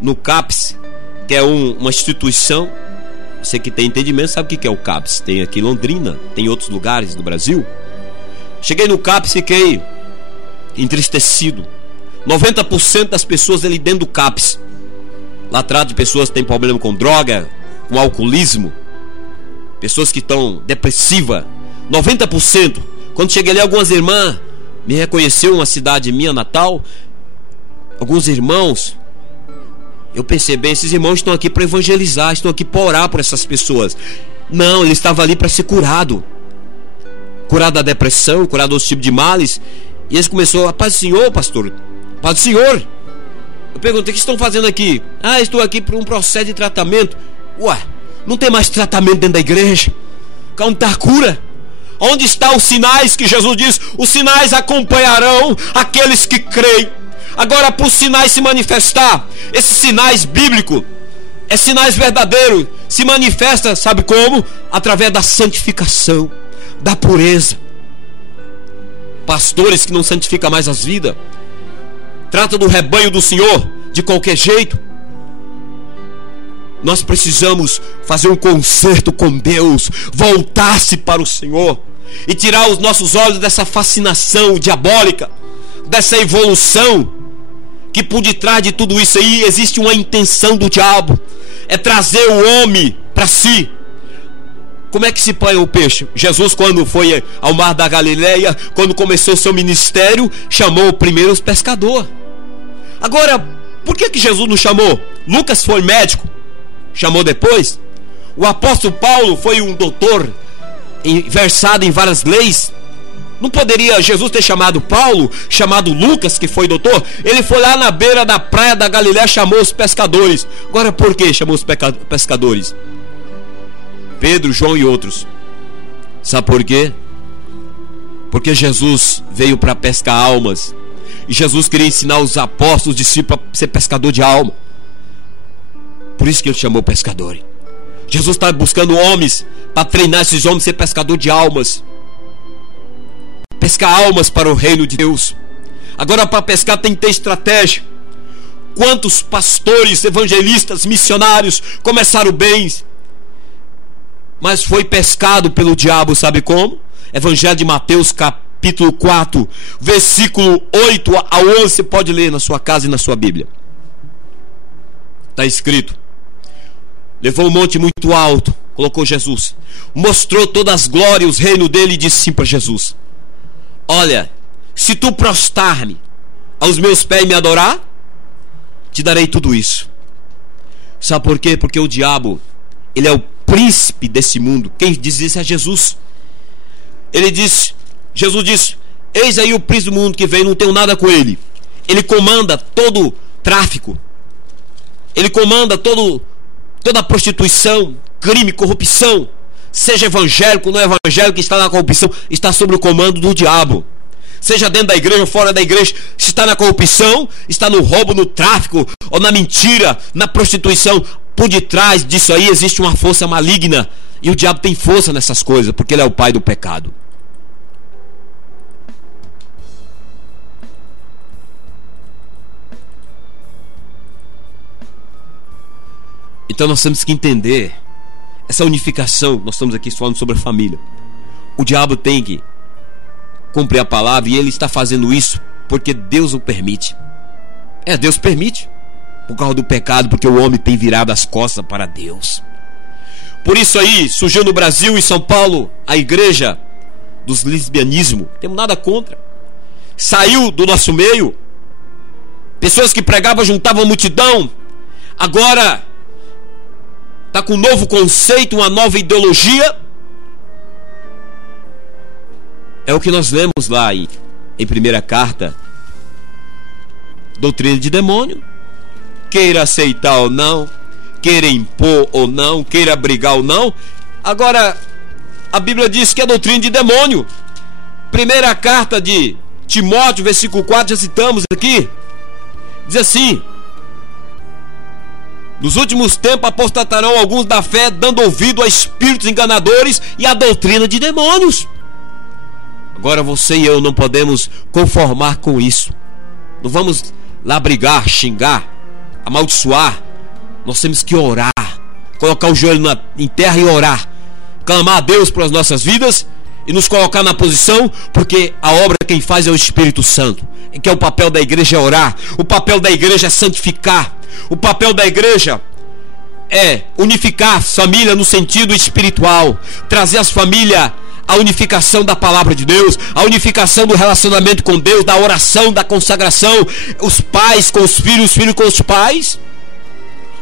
no CAPS, que é uma instituição. Você que tem entendimento sabe o que é o CAPS. Tem aqui em Londrina, tem em outros lugares do Brasil. Cheguei no CAPS, fiquei entristecido. 90% das pessoas ali dentro do CAPS, lá trata de pessoas que têm problema com droga, com alcoolismo, pessoas que estão depressivas. 90%. Quando cheguei ali, algumas irmãs me reconheceu, uma cidade minha natal. Alguns irmãos, eu percebi, esses irmãos estão aqui para evangelizar, estão aqui para orar por essas pessoas. Não, ele estava ali para ser curado, curado da depressão, curado dos tipos de males. E eles começaram: a paz do Senhor, pastor, paz do Senhor. Eu perguntei: o que estão fazendo aqui? Ah, estou aqui por um processo de tratamento. Ué, não tem mais tratamento dentro da igreja? Onde está a cura? Onde estão os sinais que Jesus diz? Os sinais acompanharão aqueles que creem. Agora, para os sinais se manifestar, esses sinais bíblicos, sinais verdadeiros, se manifesta, sabe como? Através da santificação, da pureza. Pastores que não santificam mais as vidas, trata do rebanho do Senhor de qualquer jeito. Nós precisamos fazer um concerto com Deus, voltar-se para o Senhor e tirar os nossos olhos dessa fascinação diabólica, dessa evolução, que por detrás de tudo isso aí existe uma intenção do diabo, é trazer o homem para si, Como é que se põe o peixe? Jesus, quando foi ao mar da Galileia, quando começou seu ministério, chamou primeiro os pescadores. Agora, por que Jesus não chamou? Lucas foi médico, chamou depois. O apóstolo Paulo foi um doutor versado em várias leis. Não poderia Jesus ter chamado Paulo, chamado Lucas, que foi doutor? Ele foi lá na beira da praia da Galileia, chamou os pescadores. Agora, por que chamou os pescadores? Pedro, João e outros. Sabe por quê? Porque Jesus veio para pescar almas. E Jesus queria ensinar os apóstolos, os discípulos, a ser pescador de alma. Por isso que ele chamou pescadores. Jesus está buscando homens para treinar esses homens a ser pescador de almas. Pescar almas para o reino de Deus. Agora, para pescar tem que ter estratégia. Quantos pastores, evangelistas, missionários começaram bem, mas foi pescado pelo diabo, sabe como? Evangelho de Mateus, capítulo 4, versículo 8 a 11. Você pode ler na sua casa e na sua Bíblia. Está escrito: levou um monte muito alto, colocou Jesus, mostrou todas as glórias, o reino dele, e disse assim para Jesus: olha, se tu prostrar-me aos meus pés e me adorar, te darei tudo isso. Sabe por quê? Porque o diabo, ele é o príncipe desse mundo. Quem diz isso é Jesus. Jesus disse: eis aí o príncipe do mundo que vem, não tenho nada com ele. Ele comanda todo o tráfico. Ele comanda toda a prostituição, crime, corrupção. Seja evangélico ou não evangélico, que está na corrupção, está sob o comando do diabo. Seja dentro da igreja ou fora da igreja, se está na corrupção, está no roubo, no tráfico, ou na mentira, na prostituição, por detrás disso aí existe uma força maligna. E o diabo tem força nessas coisas, porque ele é o pai do pecado. Então nós temos que entender essa unificação. Nós estamos aqui falando sobre a família. O diabo tem que cumprir a palavra, e ele está fazendo isso porque Deus o permite. Deus permite, por causa do pecado, porque o homem tem virado as costas para Deus. Por isso aí surgiu no Brasil, em São Paulo, a igreja dos lesbianismo. Não temos nada contra. Saiu do nosso meio. Pessoas que pregavam, juntavam multidão. Agora está com um novo conceito, uma nova ideologia. É o que nós lemos lá em primeira carta. Doutrina de demônio. Queira aceitar ou não, queira impor ou não, queira brigar ou não. Agora, a Bíblia diz que é doutrina de demônio. Primeira carta de Timóteo, versículo 4, já citamos aqui. Diz assim: nos últimos tempos apostatarão alguns da fé, dando ouvido a espíritos enganadores e a doutrina de demônios. Agora você e eu não podemos conformar com isso. Não vamos lá brigar, xingar, amaldiçoar. Nós temos que orar, colocar o joelho em terra e orar, clamar a Deus pelas nossas vidas e nos colocar na posição, porque a obra quem faz é o Espírito Santo. E que é o papel da igreja é orar, o papel da igreja é santificar, o papel da igreja é unificar a família no sentido espiritual, trazer as famílias a unificação da palavra de Deus, a unificação do relacionamento com Deus, da oração, da consagração, os pais com os filhos com os pais.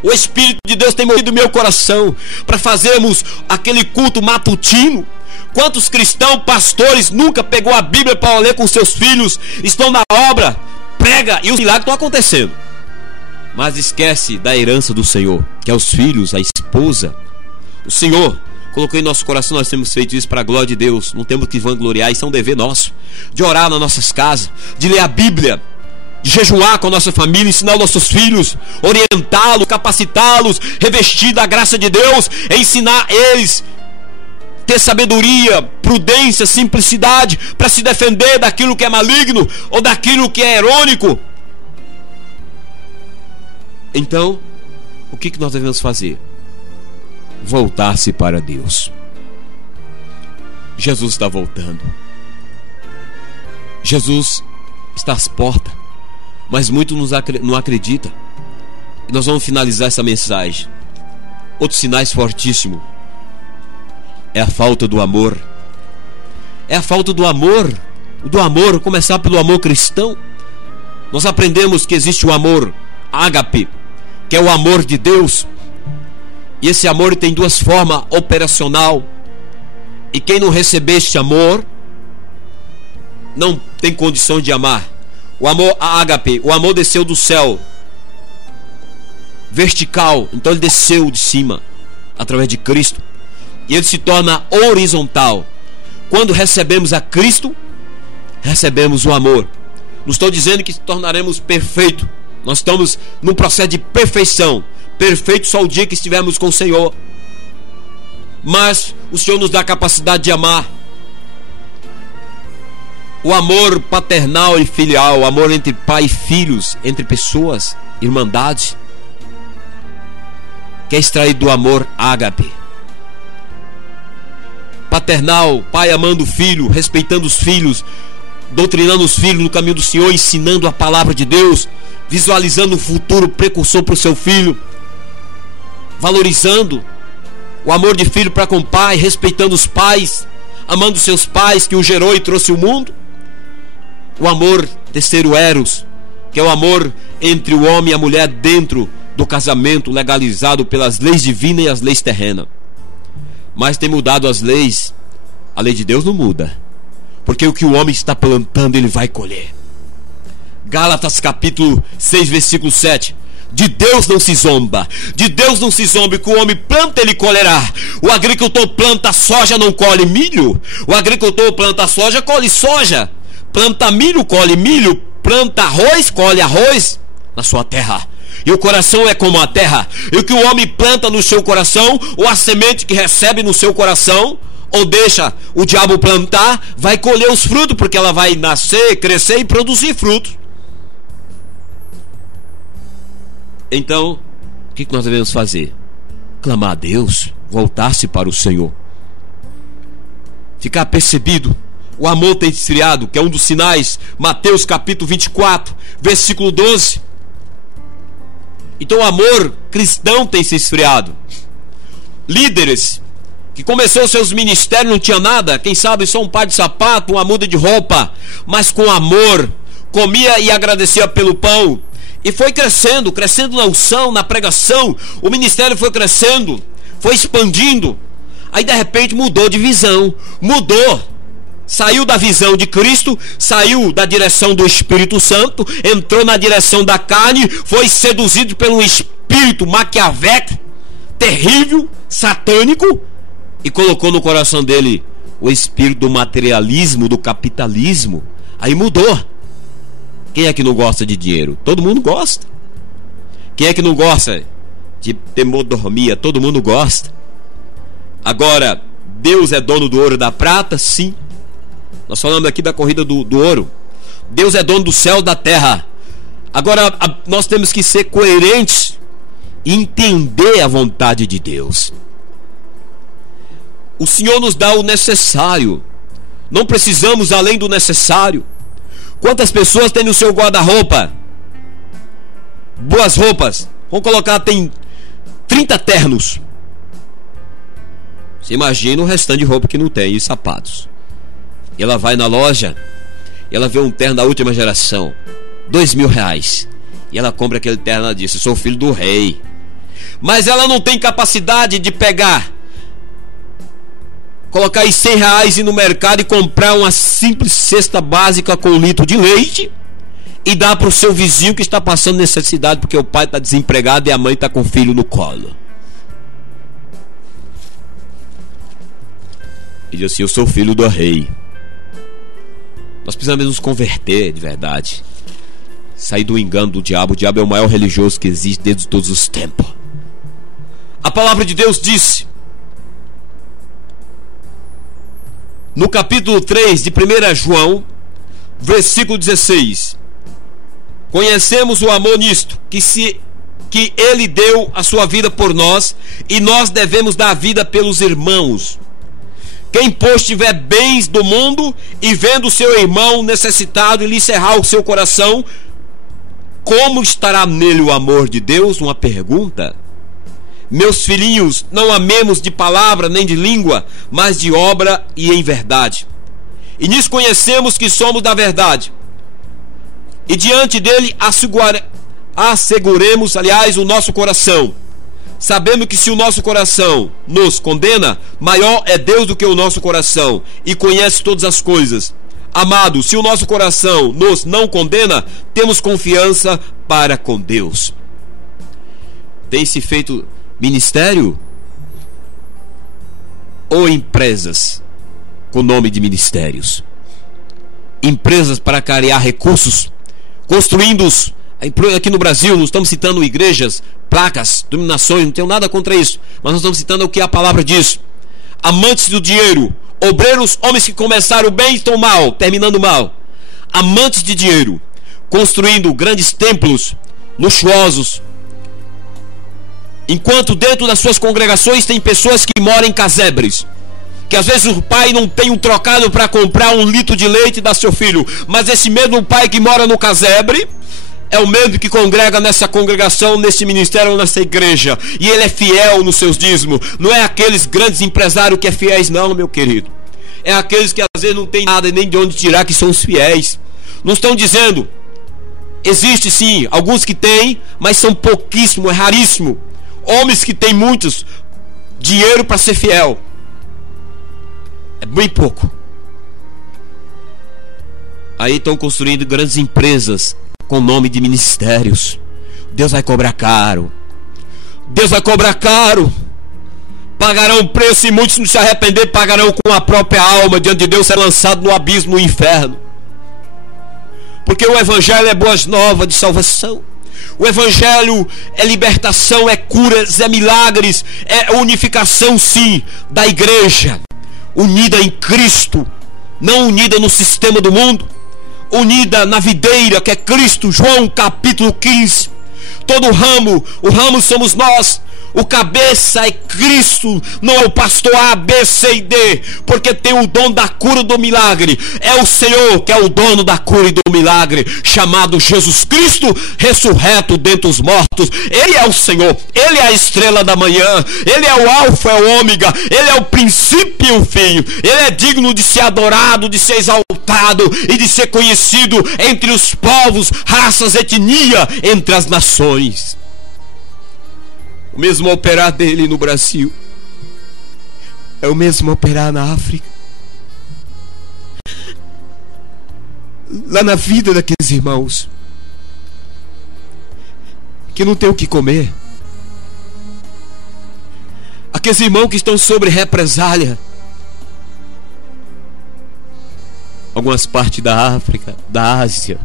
O Espírito de Deus tem movido meu coração para fazermos aquele culto matutino. Quantos cristãos, pastores, nunca pegou a Bíblia para ler com seus filhos, estão na obra, prega, e os milagres estão acontecendo, mas esquece da herança do Senhor, que é os filhos, a esposa. O Senhor colocou em nosso coração, nós temos feito isso para a glória de Deus. Não temos que vangloriar, isso é um dever nosso, de orar nas nossas casas, de ler a Bíblia, de jejuar com a nossa família, ensinar os nossos filhos, orientá-los, capacitá-los, revestir da graça de Deus, ensinar eles ter sabedoria, prudência, simplicidade para se defender daquilo que é maligno ou daquilo que é errônico. Então, o que nós devemos fazer? Voltar-se para Deus. Jesus está voltando. Jesus está às portas, mas muitos não acreditam. E nós vamos finalizar essa mensagem. Outros sinais fortíssimos. É a falta do amor. É a falta do amor. Do amor, começar pelo amor cristão. Nós aprendemos que existe o amor ágape, que é o amor de Deus. E esse amor tem duas formas: operacional. E quem não receber este amor não tem condição de amar. O amor ágape, o amor desceu do céu, vertical. Então ele desceu de cima através de Cristo, e ele se torna horizontal. Quando recebemos a Cristo, recebemos o amor. Não estou dizendo que tornaremos perfeito. Nós estamos num processo de perfeição. Perfeito só o dia que estivermos com o Senhor. Mas o Senhor nos dá a capacidade de amar. O amor paternal e filial, o amor entre pai e filhos, entre pessoas, irmandade, que é extraído do amor ágape. Paternal, pai amando o filho, respeitando os filhos, doutrinando os filhos no caminho do Senhor, ensinando a palavra de Deus, visualizando um futuro precursor para o seu filho, valorizando o amor de filho para com o pai, respeitando os pais, amando seus pais que o gerou e trouxe o mundo. O amor terceiro eros, que é o amor entre o homem e a mulher dentro do casamento, legalizado pelas leis divinas e as leis terrenas. Mas tem mudado as leis. A lei de Deus não muda, porque o que o homem está plantando, ele vai colher. Gálatas capítulo 6, versículo 7. De Deus não se zomba. De Deus não se zomba. Que o homem planta, ele colherá. O agricultor planta soja, não colhe milho. O agricultor planta soja, colhe soja. Planta milho, colhe milho. Planta arroz, colhe arroz na sua terra. E o coração é como a terra. E o que o homem planta no seu coração, ou a semente que recebe no seu coração, ou deixa o diabo plantar, vai colher os frutos, porque ela vai nascer, crescer e produzir frutos. Então, o que nós devemos fazer? Clamar a Deus, voltar-se para o Senhor, ficar percebido. O amor tem esfriado, que é um dos sinais. Mateus capítulo 24, versículo 12. Então o amor cristão tem se esfriado. Líderes que começou seus ministérios, não tinha nada, quem sabe só um par de sapato, uma muda de roupa, mas com amor, comia e agradecia pelo pão, e foi crescendo, crescendo na unção, na pregação. O ministério foi crescendo, foi expandindo. Aí de repente mudou de visão, mudou, saiu da visão de Cristo, saiu da direção do Espírito Santo, entrou na direção da carne, foi seduzido pelo espírito maquiavélico, terrível, satânico, e colocou no coração dele o espírito do materialismo, do capitalismo. Aí mudou. Quem é que não gosta de dinheiro? Todo mundo gosta. Quem é que não gosta de ter mordomia? Todo mundo gosta. Agora, Deus é dono do ouro e da prata? Sim. Nós falamos aqui da corrida do ouro. Deus é dono do céu e da terra. Agora, nós temos que ser coerentes e entender a vontade de Deus. O Senhor nos dá o necessário. Não precisamos além do necessário. Quantas pessoas tem no seu guarda-roupa? Boas roupas. Vamos colocar, tem 30 ternos. Você imagina o restante de roupa que não tem, e sapatos. E ela vai na loja, e ela vê um terno da última geração, R$2.000. E ela compra aquele terno, ela diz: eu sou filho do rei. Mas ela não tem capacidade de pegar, colocar aí R$100 e ir no mercado e comprar uma simples cesta básica com 1 litro de leite e dar para o seu vizinho que está passando necessidade, porque o pai está desempregado e a mãe está com o filho no colo. E diz assim: eu sou filho do rei. Nós precisamos nos converter de verdade, sair do engano do diabo. O diabo é o maior religioso que existe desde todos os tempos. A palavra de Deus disse no capítulo 3 de 1 João, versículo 16: conhecemos o amor nisto, que ele deu a sua vida por nós, e nós devemos dar a vida pelos irmãos. Quem, pois, tiver bens do mundo e vendo o seu irmão necessitado e lhe cerrar o seu coração, como estará nele o amor de Deus? Uma pergunta. Meus filhinhos, não amemos de palavra nem de língua, mas de obra e em verdade. E nisso conhecemos que somos da verdade. E diante dele asseguremos, o nosso coração, sabendo que se o nosso coração nos condena, maior é Deus do que o nosso coração, e conhece todas as coisas. Amado, se o nosso coração nos não condena, temos confiança para com Deus. Tem-se feito ministério ou empresas com nome de ministérios? Empresas para criar recursos, construindo-os. Aqui no Brasil, nós estamos citando igrejas, placas, dominações, não tenho nada contra isso, mas nós estamos citando o que a palavra diz. Amantes do dinheiro, obreiros, homens que começaram bem e estão mal, terminando mal. Amantes de dinheiro, construindo grandes templos luxuosos, enquanto dentro das suas congregações tem pessoas que moram em casebres, que às vezes o pai não tem um trocado para comprar 1 litro de leite e dar seu filho, mas esse mesmo pai que mora no casebre é o mesmo que congrega nessa congregação, nesse ministério, nessa igreja, e ele é fiel nos seus dízimos. Não é aqueles grandes empresários que é fiéis, não, meu querido. É aqueles que às vezes não tem nada nem de onde tirar, que são os fiéis. Não estão dizendo, existe sim alguns que têm, mas são pouquíssimos, é raríssimo. Homens que têm muitos dinheiro para ser fiel, é bem pouco. Aí estão construindo grandes empresas com o nome de ministérios. Deus vai cobrar caro. Deus vai cobrar caro. Pagarão preço, e muitos, não se arrepender, pagarão com a própria alma diante de Deus, ser lançado no abismo, no inferno. Porque o evangelho é boas novas de salvação. O evangelho é libertação, é curas, é milagres, é unificação, sim, da igreja unida em Cristo, não unida no sistema do mundo, unida na videira que é Cristo. João capítulo 15. Todo o ramo somos nós. O cabeça é Cristo, não é o pastor A, B, C e D, porque tem o dom da cura, do milagre. É o Senhor que é o dono da cura e do milagre, chamado Jesus Cristo, ressurreto dentre os mortos. Ele é o Senhor, Ele é a estrela da manhã, Ele é o alfa, é o ômega, Ele é o princípio e o fim. Ele é digno de ser adorado, de ser exaltado e de ser conhecido entre os povos, raças, etnia, entre as nações. O mesmo operar dele no Brasil é o mesmo operar na África, lá na vida daqueles irmãos que não tem o que comer, aqueles irmãos que estão sobre represália. Algumas partes da África, da Ásia,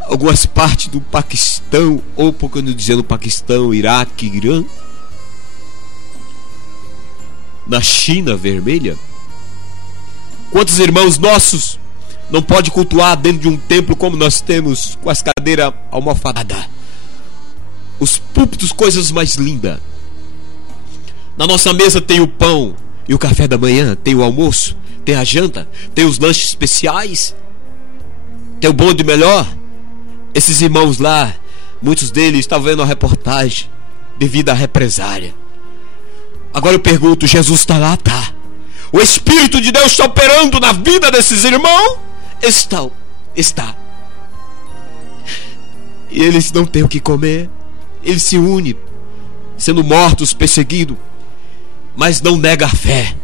algumas partes do Paquistão, ou por que eu não dizendo Paquistão, Iraque, Irã, na China vermelha. Quantos irmãos nossos não pode cultuar dentro de um templo como nós temos, com as cadeiras almofadadas, os púlpitos, coisas mais lindas. Na nossa mesa tem o pão e o café da manhã, tem o almoço, tem a janta, tem os lanches especiais, tem o bom de melhor. Esses irmãos lá, muitos deles estavam vendo a reportagem devido à represália. Agora eu pergunto, Jesus está lá? Tá. O Espírito de Deus está operando na vida desses irmãos? Está. E eles não têm o que comer. Eles se unem, sendo mortos, perseguidos, mas não nega a fé,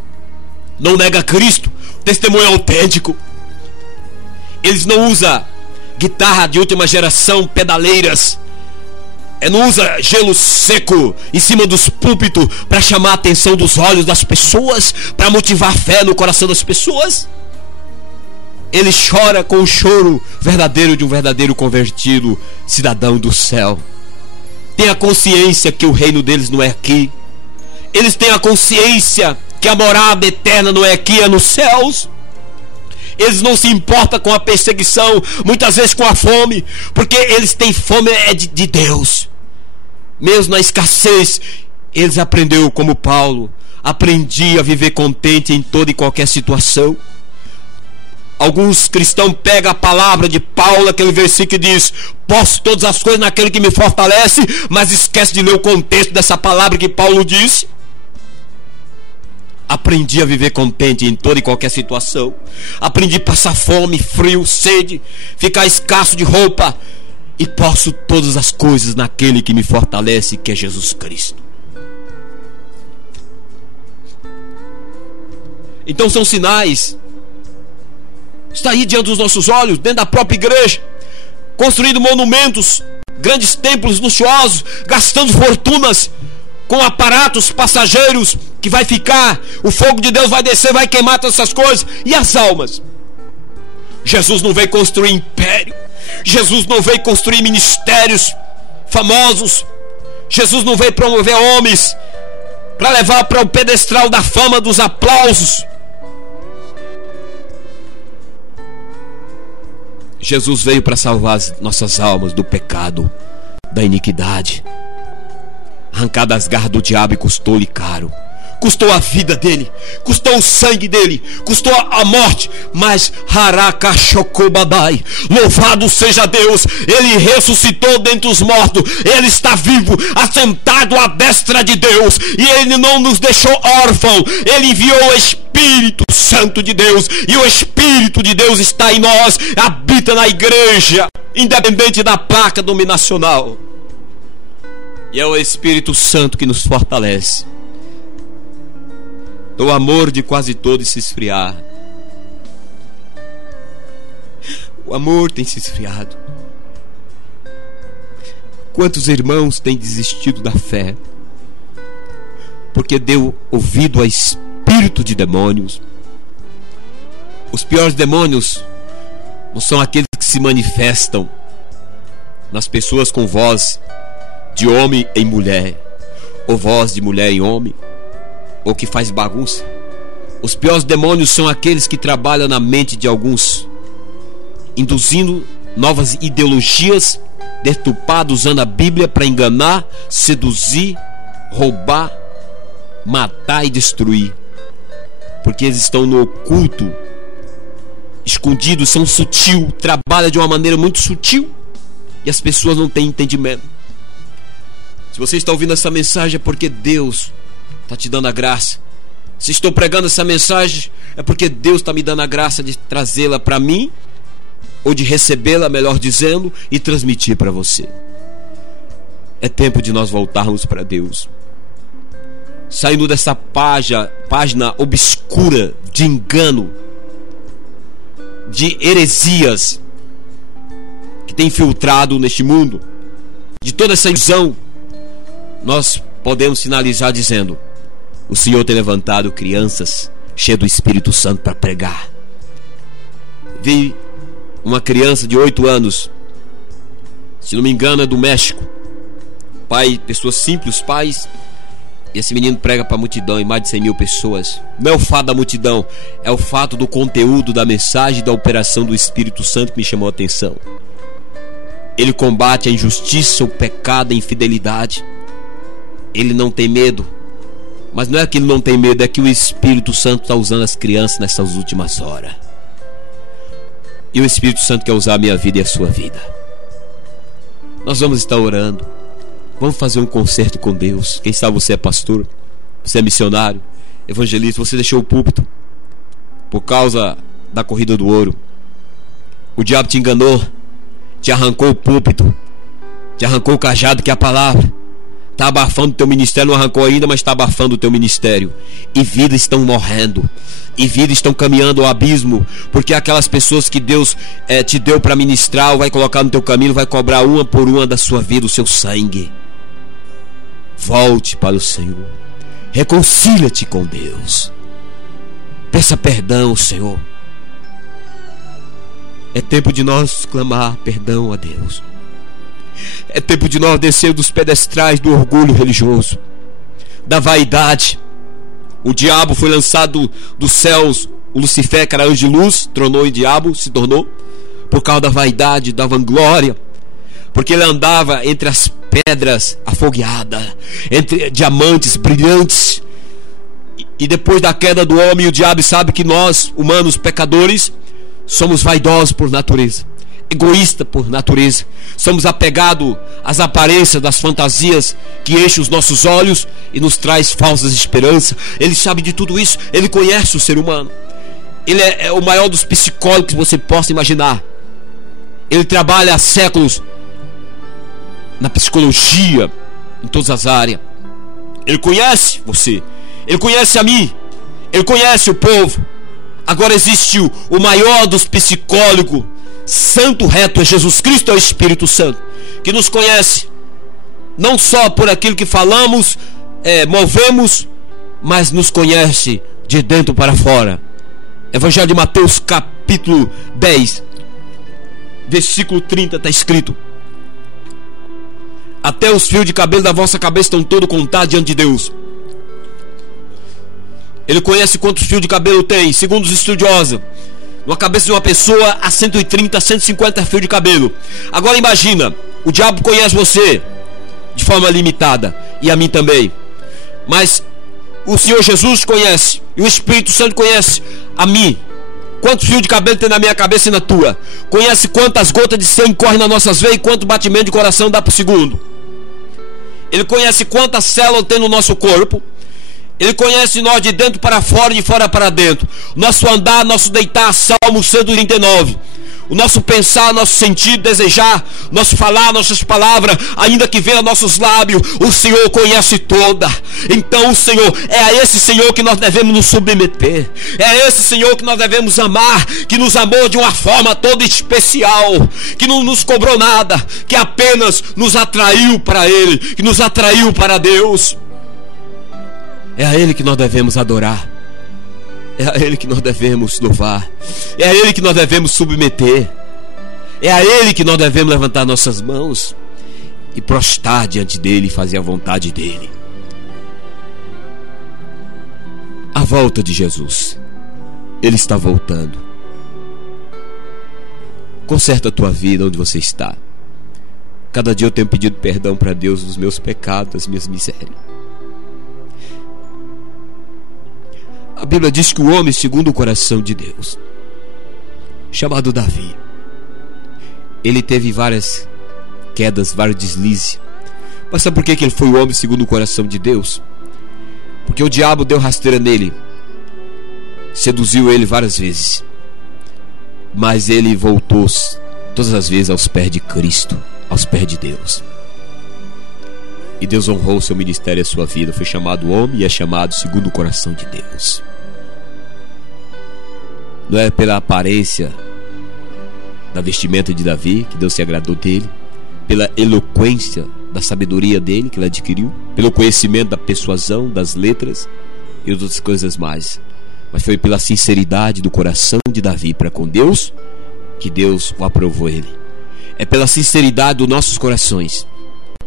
não nega Cristo. Testemunho autêntico. Eles não usam guitarra de última geração, pedaleiras, não usa gelo seco em cima dos púlpitos para chamar a atenção dos olhos das pessoas, para motivar a fé no coração das pessoas. Ele chora com o choro verdadeiro de um verdadeiro convertido, cidadão do céu. Tem a consciência que o reino deles não é aqui. Eles têm a consciência que a morada eterna não é aqui, é nos céus. Eles não se importam com a perseguição, muitas vezes com a fome, porque eles têm fome de Deus. Mesmo na escassez, eles aprenderam como Paulo, aprendi a viver contente em toda e qualquer situação. Alguns cristãos pegam a palavra de Paulo, aquele versículo que diz: posso todas as coisas naquele que me fortalece, mas esquece de ler o contexto dessa palavra que Paulo disse. Aprendi a viver contente em toda e qualquer situação. Aprendi a passar fome, frio, sede, ficar escasso de roupa, e posso todas as coisas naquele que me fortalece, que é Jesus Cristo. Então são sinais. Está aí diante dos nossos olhos, dentro da própria igreja, construindo monumentos, grandes templos luxuosos, gastando fortunas com aparatos passageiros que vai ficar, o fogo de Deus vai descer, vai queimar todas essas coisas. E as almas? Jesus não veio construir império, Jesus não veio construir ministérios famosos, Jesus não veio promover homens para levar para o pedestral da fama, dos aplausos. Jesus veio para salvar as nossas almas do pecado, da iniquidade, arrancar das garras do diabo, e custou-lhe caro. Custou a vida dele, custou o sangue dele, custou a morte. Mas Harakachokobabai, louvado seja Deus, ele ressuscitou dentre os mortos, ele está vivo, assentado à destra de Deus, e ele não nos deixou órfãos. Ele enviou o Espírito Santo de Deus, e o Espírito de Deus está em nós, habita na igreja, independente da placa dominacional. E é o Espírito Santo que nos fortalece. O amor de quase todos se esfriar. O amor tem se esfriado. Quantos irmãos têm desistido da fé porque deu ouvido a espírito de demônios? Os piores demônios não são aqueles que se manifestam nas pessoas com voz de homem em mulher, ou voz de mulher em homem, ou que faz bagunça. Os piores demônios são aqueles que trabalham na mente de alguns, induzindo novas ideologias deturpadas, usando a Bíblia para enganar, seduzir, roubar, matar e destruir. Porque eles estão no oculto, escondidos, são sutil, trabalham de uma maneira muito sutil, e as pessoas não têm entendimento. Se você está ouvindo essa mensagem é porque Deus está te dando a graça. Se estou pregando essa mensagem é porque Deus está me dando a graça de trazê-la para mim, ou de recebê-la, melhor dizendo, e transmitir para você. É tempo de nós voltarmos para Deus, saindo dessa página obscura de engano, de heresias que tem infiltrado neste mundo, de toda essa ilusão. Nós podemos finalizar dizendo: o Senhor tem levantado crianças cheias do Espírito Santo para pregar. Vi uma criança de 8 anos, se não me engano é do México, pai, pessoas simples, pais, e esse menino prega para a multidão, em mais de 100 mil pessoas. Não é o fato da multidão, é o fato do conteúdo da mensagem, da operação do Espírito Santo que me chamou a atenção. Ele combate a injustiça, o pecado, a infidelidade. Ele não tem medo. Mas não é que ele não tem medo, é que o Espírito Santo está usando as crianças nessas últimas horas. E o Espírito Santo quer usar a minha vida e a sua vida. Nós vamos estar orando, vamos fazer um concerto com Deus. Quem sabe você é pastor, você é missionário, evangelista, você deixou o púlpito por causa da corrida do ouro. O diabo te enganou, te arrancou o púlpito, te arrancou o cajado que é a palavra. Está abafando o teu ministério, não arrancou ainda, mas está abafando o teu ministério. E vidas estão morrendo, e vidas estão caminhando ao abismo, porque aquelas pessoas que Deus te deu para ministrar, ou vai colocar no teu caminho, vai cobrar uma por uma da sua vida, o seu sangue. Volte para o Senhor, reconcilia-te com Deus, peça perdão ao Senhor. É tempo de nós clamar perdão a Deus. É tempo de nós descer dos pedestrais do orgulho religioso, da vaidade. O diabo foi lançado dos céus. O Lucifer, que era anjo de luz, tronou em diabo, se tornou, por causa da vaidade, da vanglória. Porque ele andava entre as pedras afogueadas, entre diamantes brilhantes. E depois da queda do homem, o diabo sabe que nós, humanos pecadores, somos vaidosos por natureza, egoísta por natureza, somos apegados às aparências das fantasias que enchem os nossos olhos e nos traz falsas esperanças. Ele sabe de tudo isso, ele conhece o ser humano. Ele é o maior dos psicólogos que você possa imaginar. Ele trabalha há séculos na psicologia, em todas as áreas. Ele conhece você, ele conhece a mim, ele conhece o povo. Agora existe o maior dos psicólogos, santo, reto, é Jesus Cristo, é o Espírito Santo, que nos conhece não só por aquilo que falamos, movemos, mas nos conhece de dentro para fora. Evangelho de Mateus capítulo 10 versículo 30 está escrito: até os fios de cabelo da vossa cabeça estão todos contados diante de Deus. Ele conhece quantos fios de cabelo tem. Segundo os estudiosos, na cabeça de uma pessoa há 130, 150 fios de cabelo. Agora imagina, o diabo conhece você de forma limitada, e a mim também, mas o Senhor Jesus conhece, e o Espírito Santo conhece a mim. Quantos fios de cabelo tem na minha cabeça e na tua? Conhece quantas gotas de sangue correm nas nossas veias e quanto batimento de coração dá por segundo. Ele conhece quantas células tem no nosso corpo. Ele conhece nós de dentro para fora e de fora para dentro. Nosso andar, nosso deitar, Salmo 139. O nosso pensar, nosso sentir, desejar, nosso falar, nossas palavras, ainda que venha a nossos lábios, o Senhor conhece toda. Então o Senhor, é a esse Senhor que nós devemos nos submeter. É a esse Senhor que nós devemos amar, que nos amou de uma forma toda especial, que não nos cobrou nada, que apenas nos atraiu para Ele, que nos atraiu para Deus. É a Ele que nós devemos adorar. É a Ele que nós devemos louvar. É a Ele que nós devemos submeter. É a Ele que nós devemos levantar nossas mãos e prostrar diante dEle e fazer a vontade dEle. A volta de Jesus. Ele está voltando. Conserta a tua vida onde você está. Cada dia eu tenho pedido perdão para Deus dos meus pecados, das minhas misérias. A Bíblia diz que o homem segundo o coração de Deus, chamado Davi, ele teve várias quedas, vários deslizes. Mas sabe por que ele foi o homem segundo o coração de Deus? Porque o diabo deu rasteira nele, seduziu ele várias vezes, mas ele voltou todas as vezes aos pés de Cristo, aos pés de Deus. E Deus honrou o seu ministério e a sua vida. Foi chamado homem e é chamado segundo o coração de Deus. Não é pela aparência da vestimenta de Davi que Deus se agradou dele, pela eloquência da sabedoria dele que ele adquiriu, pelo conhecimento da persuasão, das letras e outras coisas mais, mas foi pela sinceridade do coração de Davi para com Deus que Deus o aprovou ele. É pela sinceridade dos nossos corações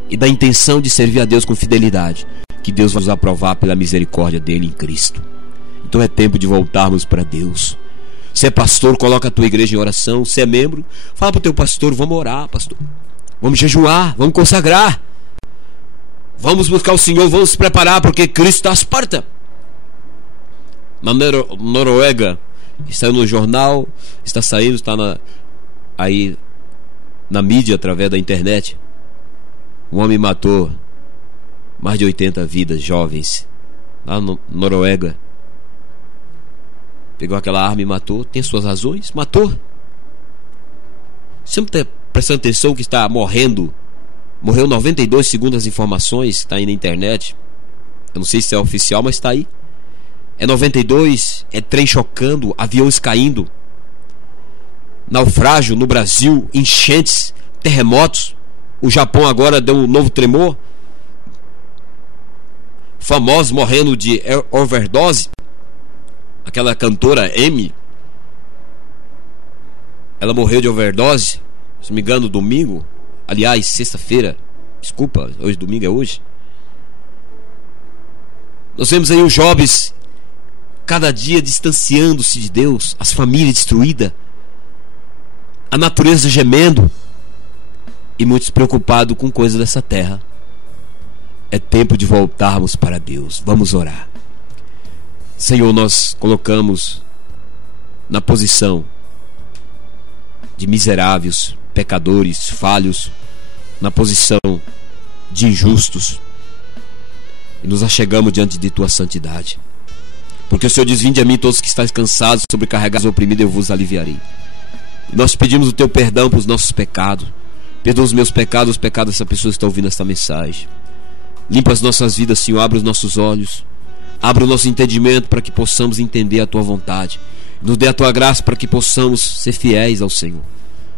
e da intenção de servir a Deus com fidelidade que Deus vai nos aprovar pela misericórdia dele em Cristo. Então é tempo de voltarmos para Deus. Se é pastor, coloca a tua igreja em oração. Se é membro, fala para o teu pastor: vamos orar, pastor, vamos jejuar, vamos consagrar, vamos buscar o Senhor, vamos se preparar, porque Cristo está às portas. Na Noruega, saiu no jornal, está saindo, está aí na mídia através da internet. Um homem matou mais de 80 vidas jovens lá na Noruega. Pegou aquela arma e matou. Tem suas razões, matou. Sempre está prestando atenção que está morrendo. Morreu 92 segundo as informações. Está aí na internet. Eu não sei se é oficial, mas está aí. É 92, é trem chocando, aviões caindo, naufrágio no Brasil, enchentes, terremotos. O Japão agora deu um novo tremor. Famosos morrendo de overdose. Aquela cantora Amy, ela morreu de overdose, se não me engano, domingo. Aliás, sexta-feira. Desculpa, hoje domingo é hoje. Nós vemos aí os jovens cada dia distanciando-se de Deus, as famílias destruídas, a natureza gemendo e muitos preocupados com coisas dessa terra. É tempo de voltarmos para Deus. Vamos orar. Senhor, nós colocamos na posição de miseráveis, pecadores, falhos, na posição de injustos, e nos achegamos diante de tua santidade, porque o Senhor diz: vinde a mim todos que estáis cansados, sobrecarregados, oprimidos, eu vos aliviarei. E nós pedimos o teu perdão para os nossos pecados. Perdoa os meus pecados, os pecados dessa pessoa que está ouvindo esta mensagem. Limpa as nossas vidas, Senhor. Abre os nossos olhos, abre o nosso entendimento para que possamos entender a tua vontade. Nos dê a tua graça para que possamos ser fiéis ao Senhor.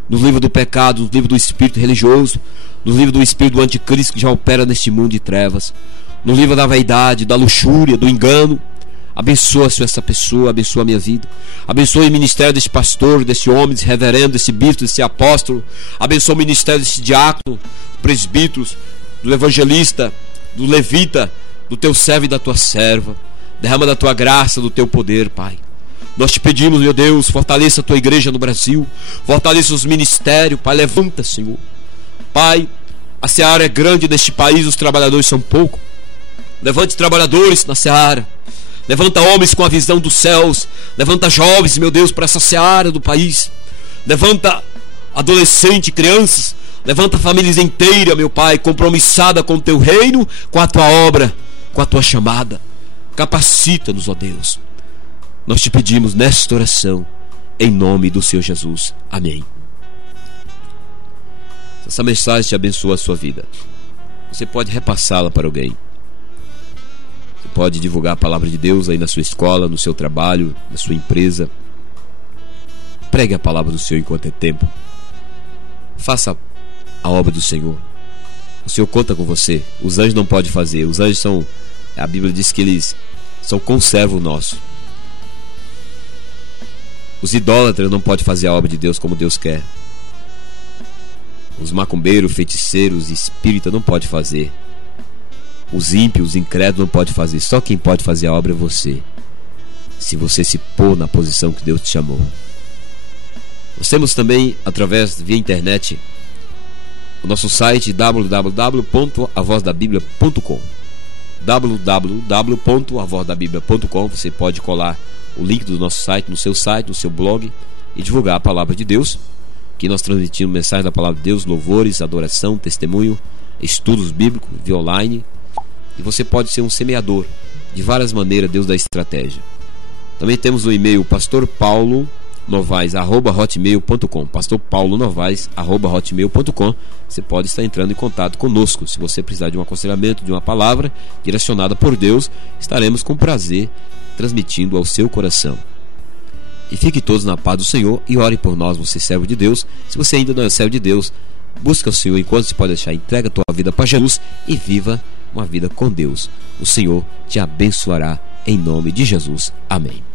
Nos livra do pecado, nos livra do espírito religioso, nos livra do espírito do anticristo que já opera neste mundo de trevas, nos livra da vaidade, da luxúria, do engano. Abençoa, Senhor, essa pessoa, abençoa a minha vida. Abençoa o ministério desse pastor, desse homem, desse reverendo, desse bispo, desse apóstolo. Abençoa o ministério desse diácono, presbíteros, do evangelista, do levita, do teu servo e da tua serva. Derrama da tua graça, do teu poder, Pai. Nós te pedimos, meu Deus, fortaleça a tua igreja no Brasil, fortaleça os ministérios, Pai. Levanta, Senhor, Pai. A seara é grande neste país, os trabalhadores são poucos. Levante trabalhadores na seara. Levanta homens com a visão dos céus. Levanta jovens, meu Deus, para essa seara do país. Levanta adolescentes, crianças. Levanta famílias inteiras, meu Pai, compromissada com o teu reino, com a tua obra, com a tua chamada. Capacita-nos, ó Deus. Nós te pedimos nesta oração, em nome do Senhor Jesus. Amém. Se essa mensagem te abençoa a sua vida, você pode repassá-la para alguém. Você pode divulgar a palavra de Deus aí na sua escola, no seu trabalho, na sua empresa. Pregue a palavra do Senhor enquanto é tempo. Faça a obra do Senhor. O Senhor conta com você. Os anjos não podem fazer. Os anjos são... A Bíblia diz que eles são conservo nosso. Os idólatras não podem fazer a obra de Deus como Deus quer. Os macumbeiros, feiticeiros, espíritas não podem fazer. Os ímpios, os incrédulos não podem fazer. Só quem pode fazer a obra é você, se você se pôr na posição que Deus te chamou. Nós temos também, através via internet, o nosso site www.avozdabiblia.com. www.avozdabiblia.com. Você pode colar o link do nosso site, no seu blog, e divulgar a palavra de Deus. Que nós transmitimos mensagem da palavra de Deus, louvores, adoração, testemunho, estudos bíblicos, via online. E você pode ser um semeador. De várias maneiras Deus dá estratégia. Também temos o e-mail pastorpaulonovaes@hotmail.com. pastorpaulonovaes@hotmail.com. Você pode estar entrando em contato conosco. Se você precisar de um aconselhamento, de uma palavra direcionada por Deus, estaremos com prazer transmitindo ao seu coração. E fiquem todos na paz do Senhor e ore por nós, você servo de Deus. Se você ainda não é servo de Deus, busca o Senhor enquanto se pode deixar. Entrega a tua vida para Jesus e viva uma vida com Deus. O Senhor te abençoará em nome de Jesus. Amém.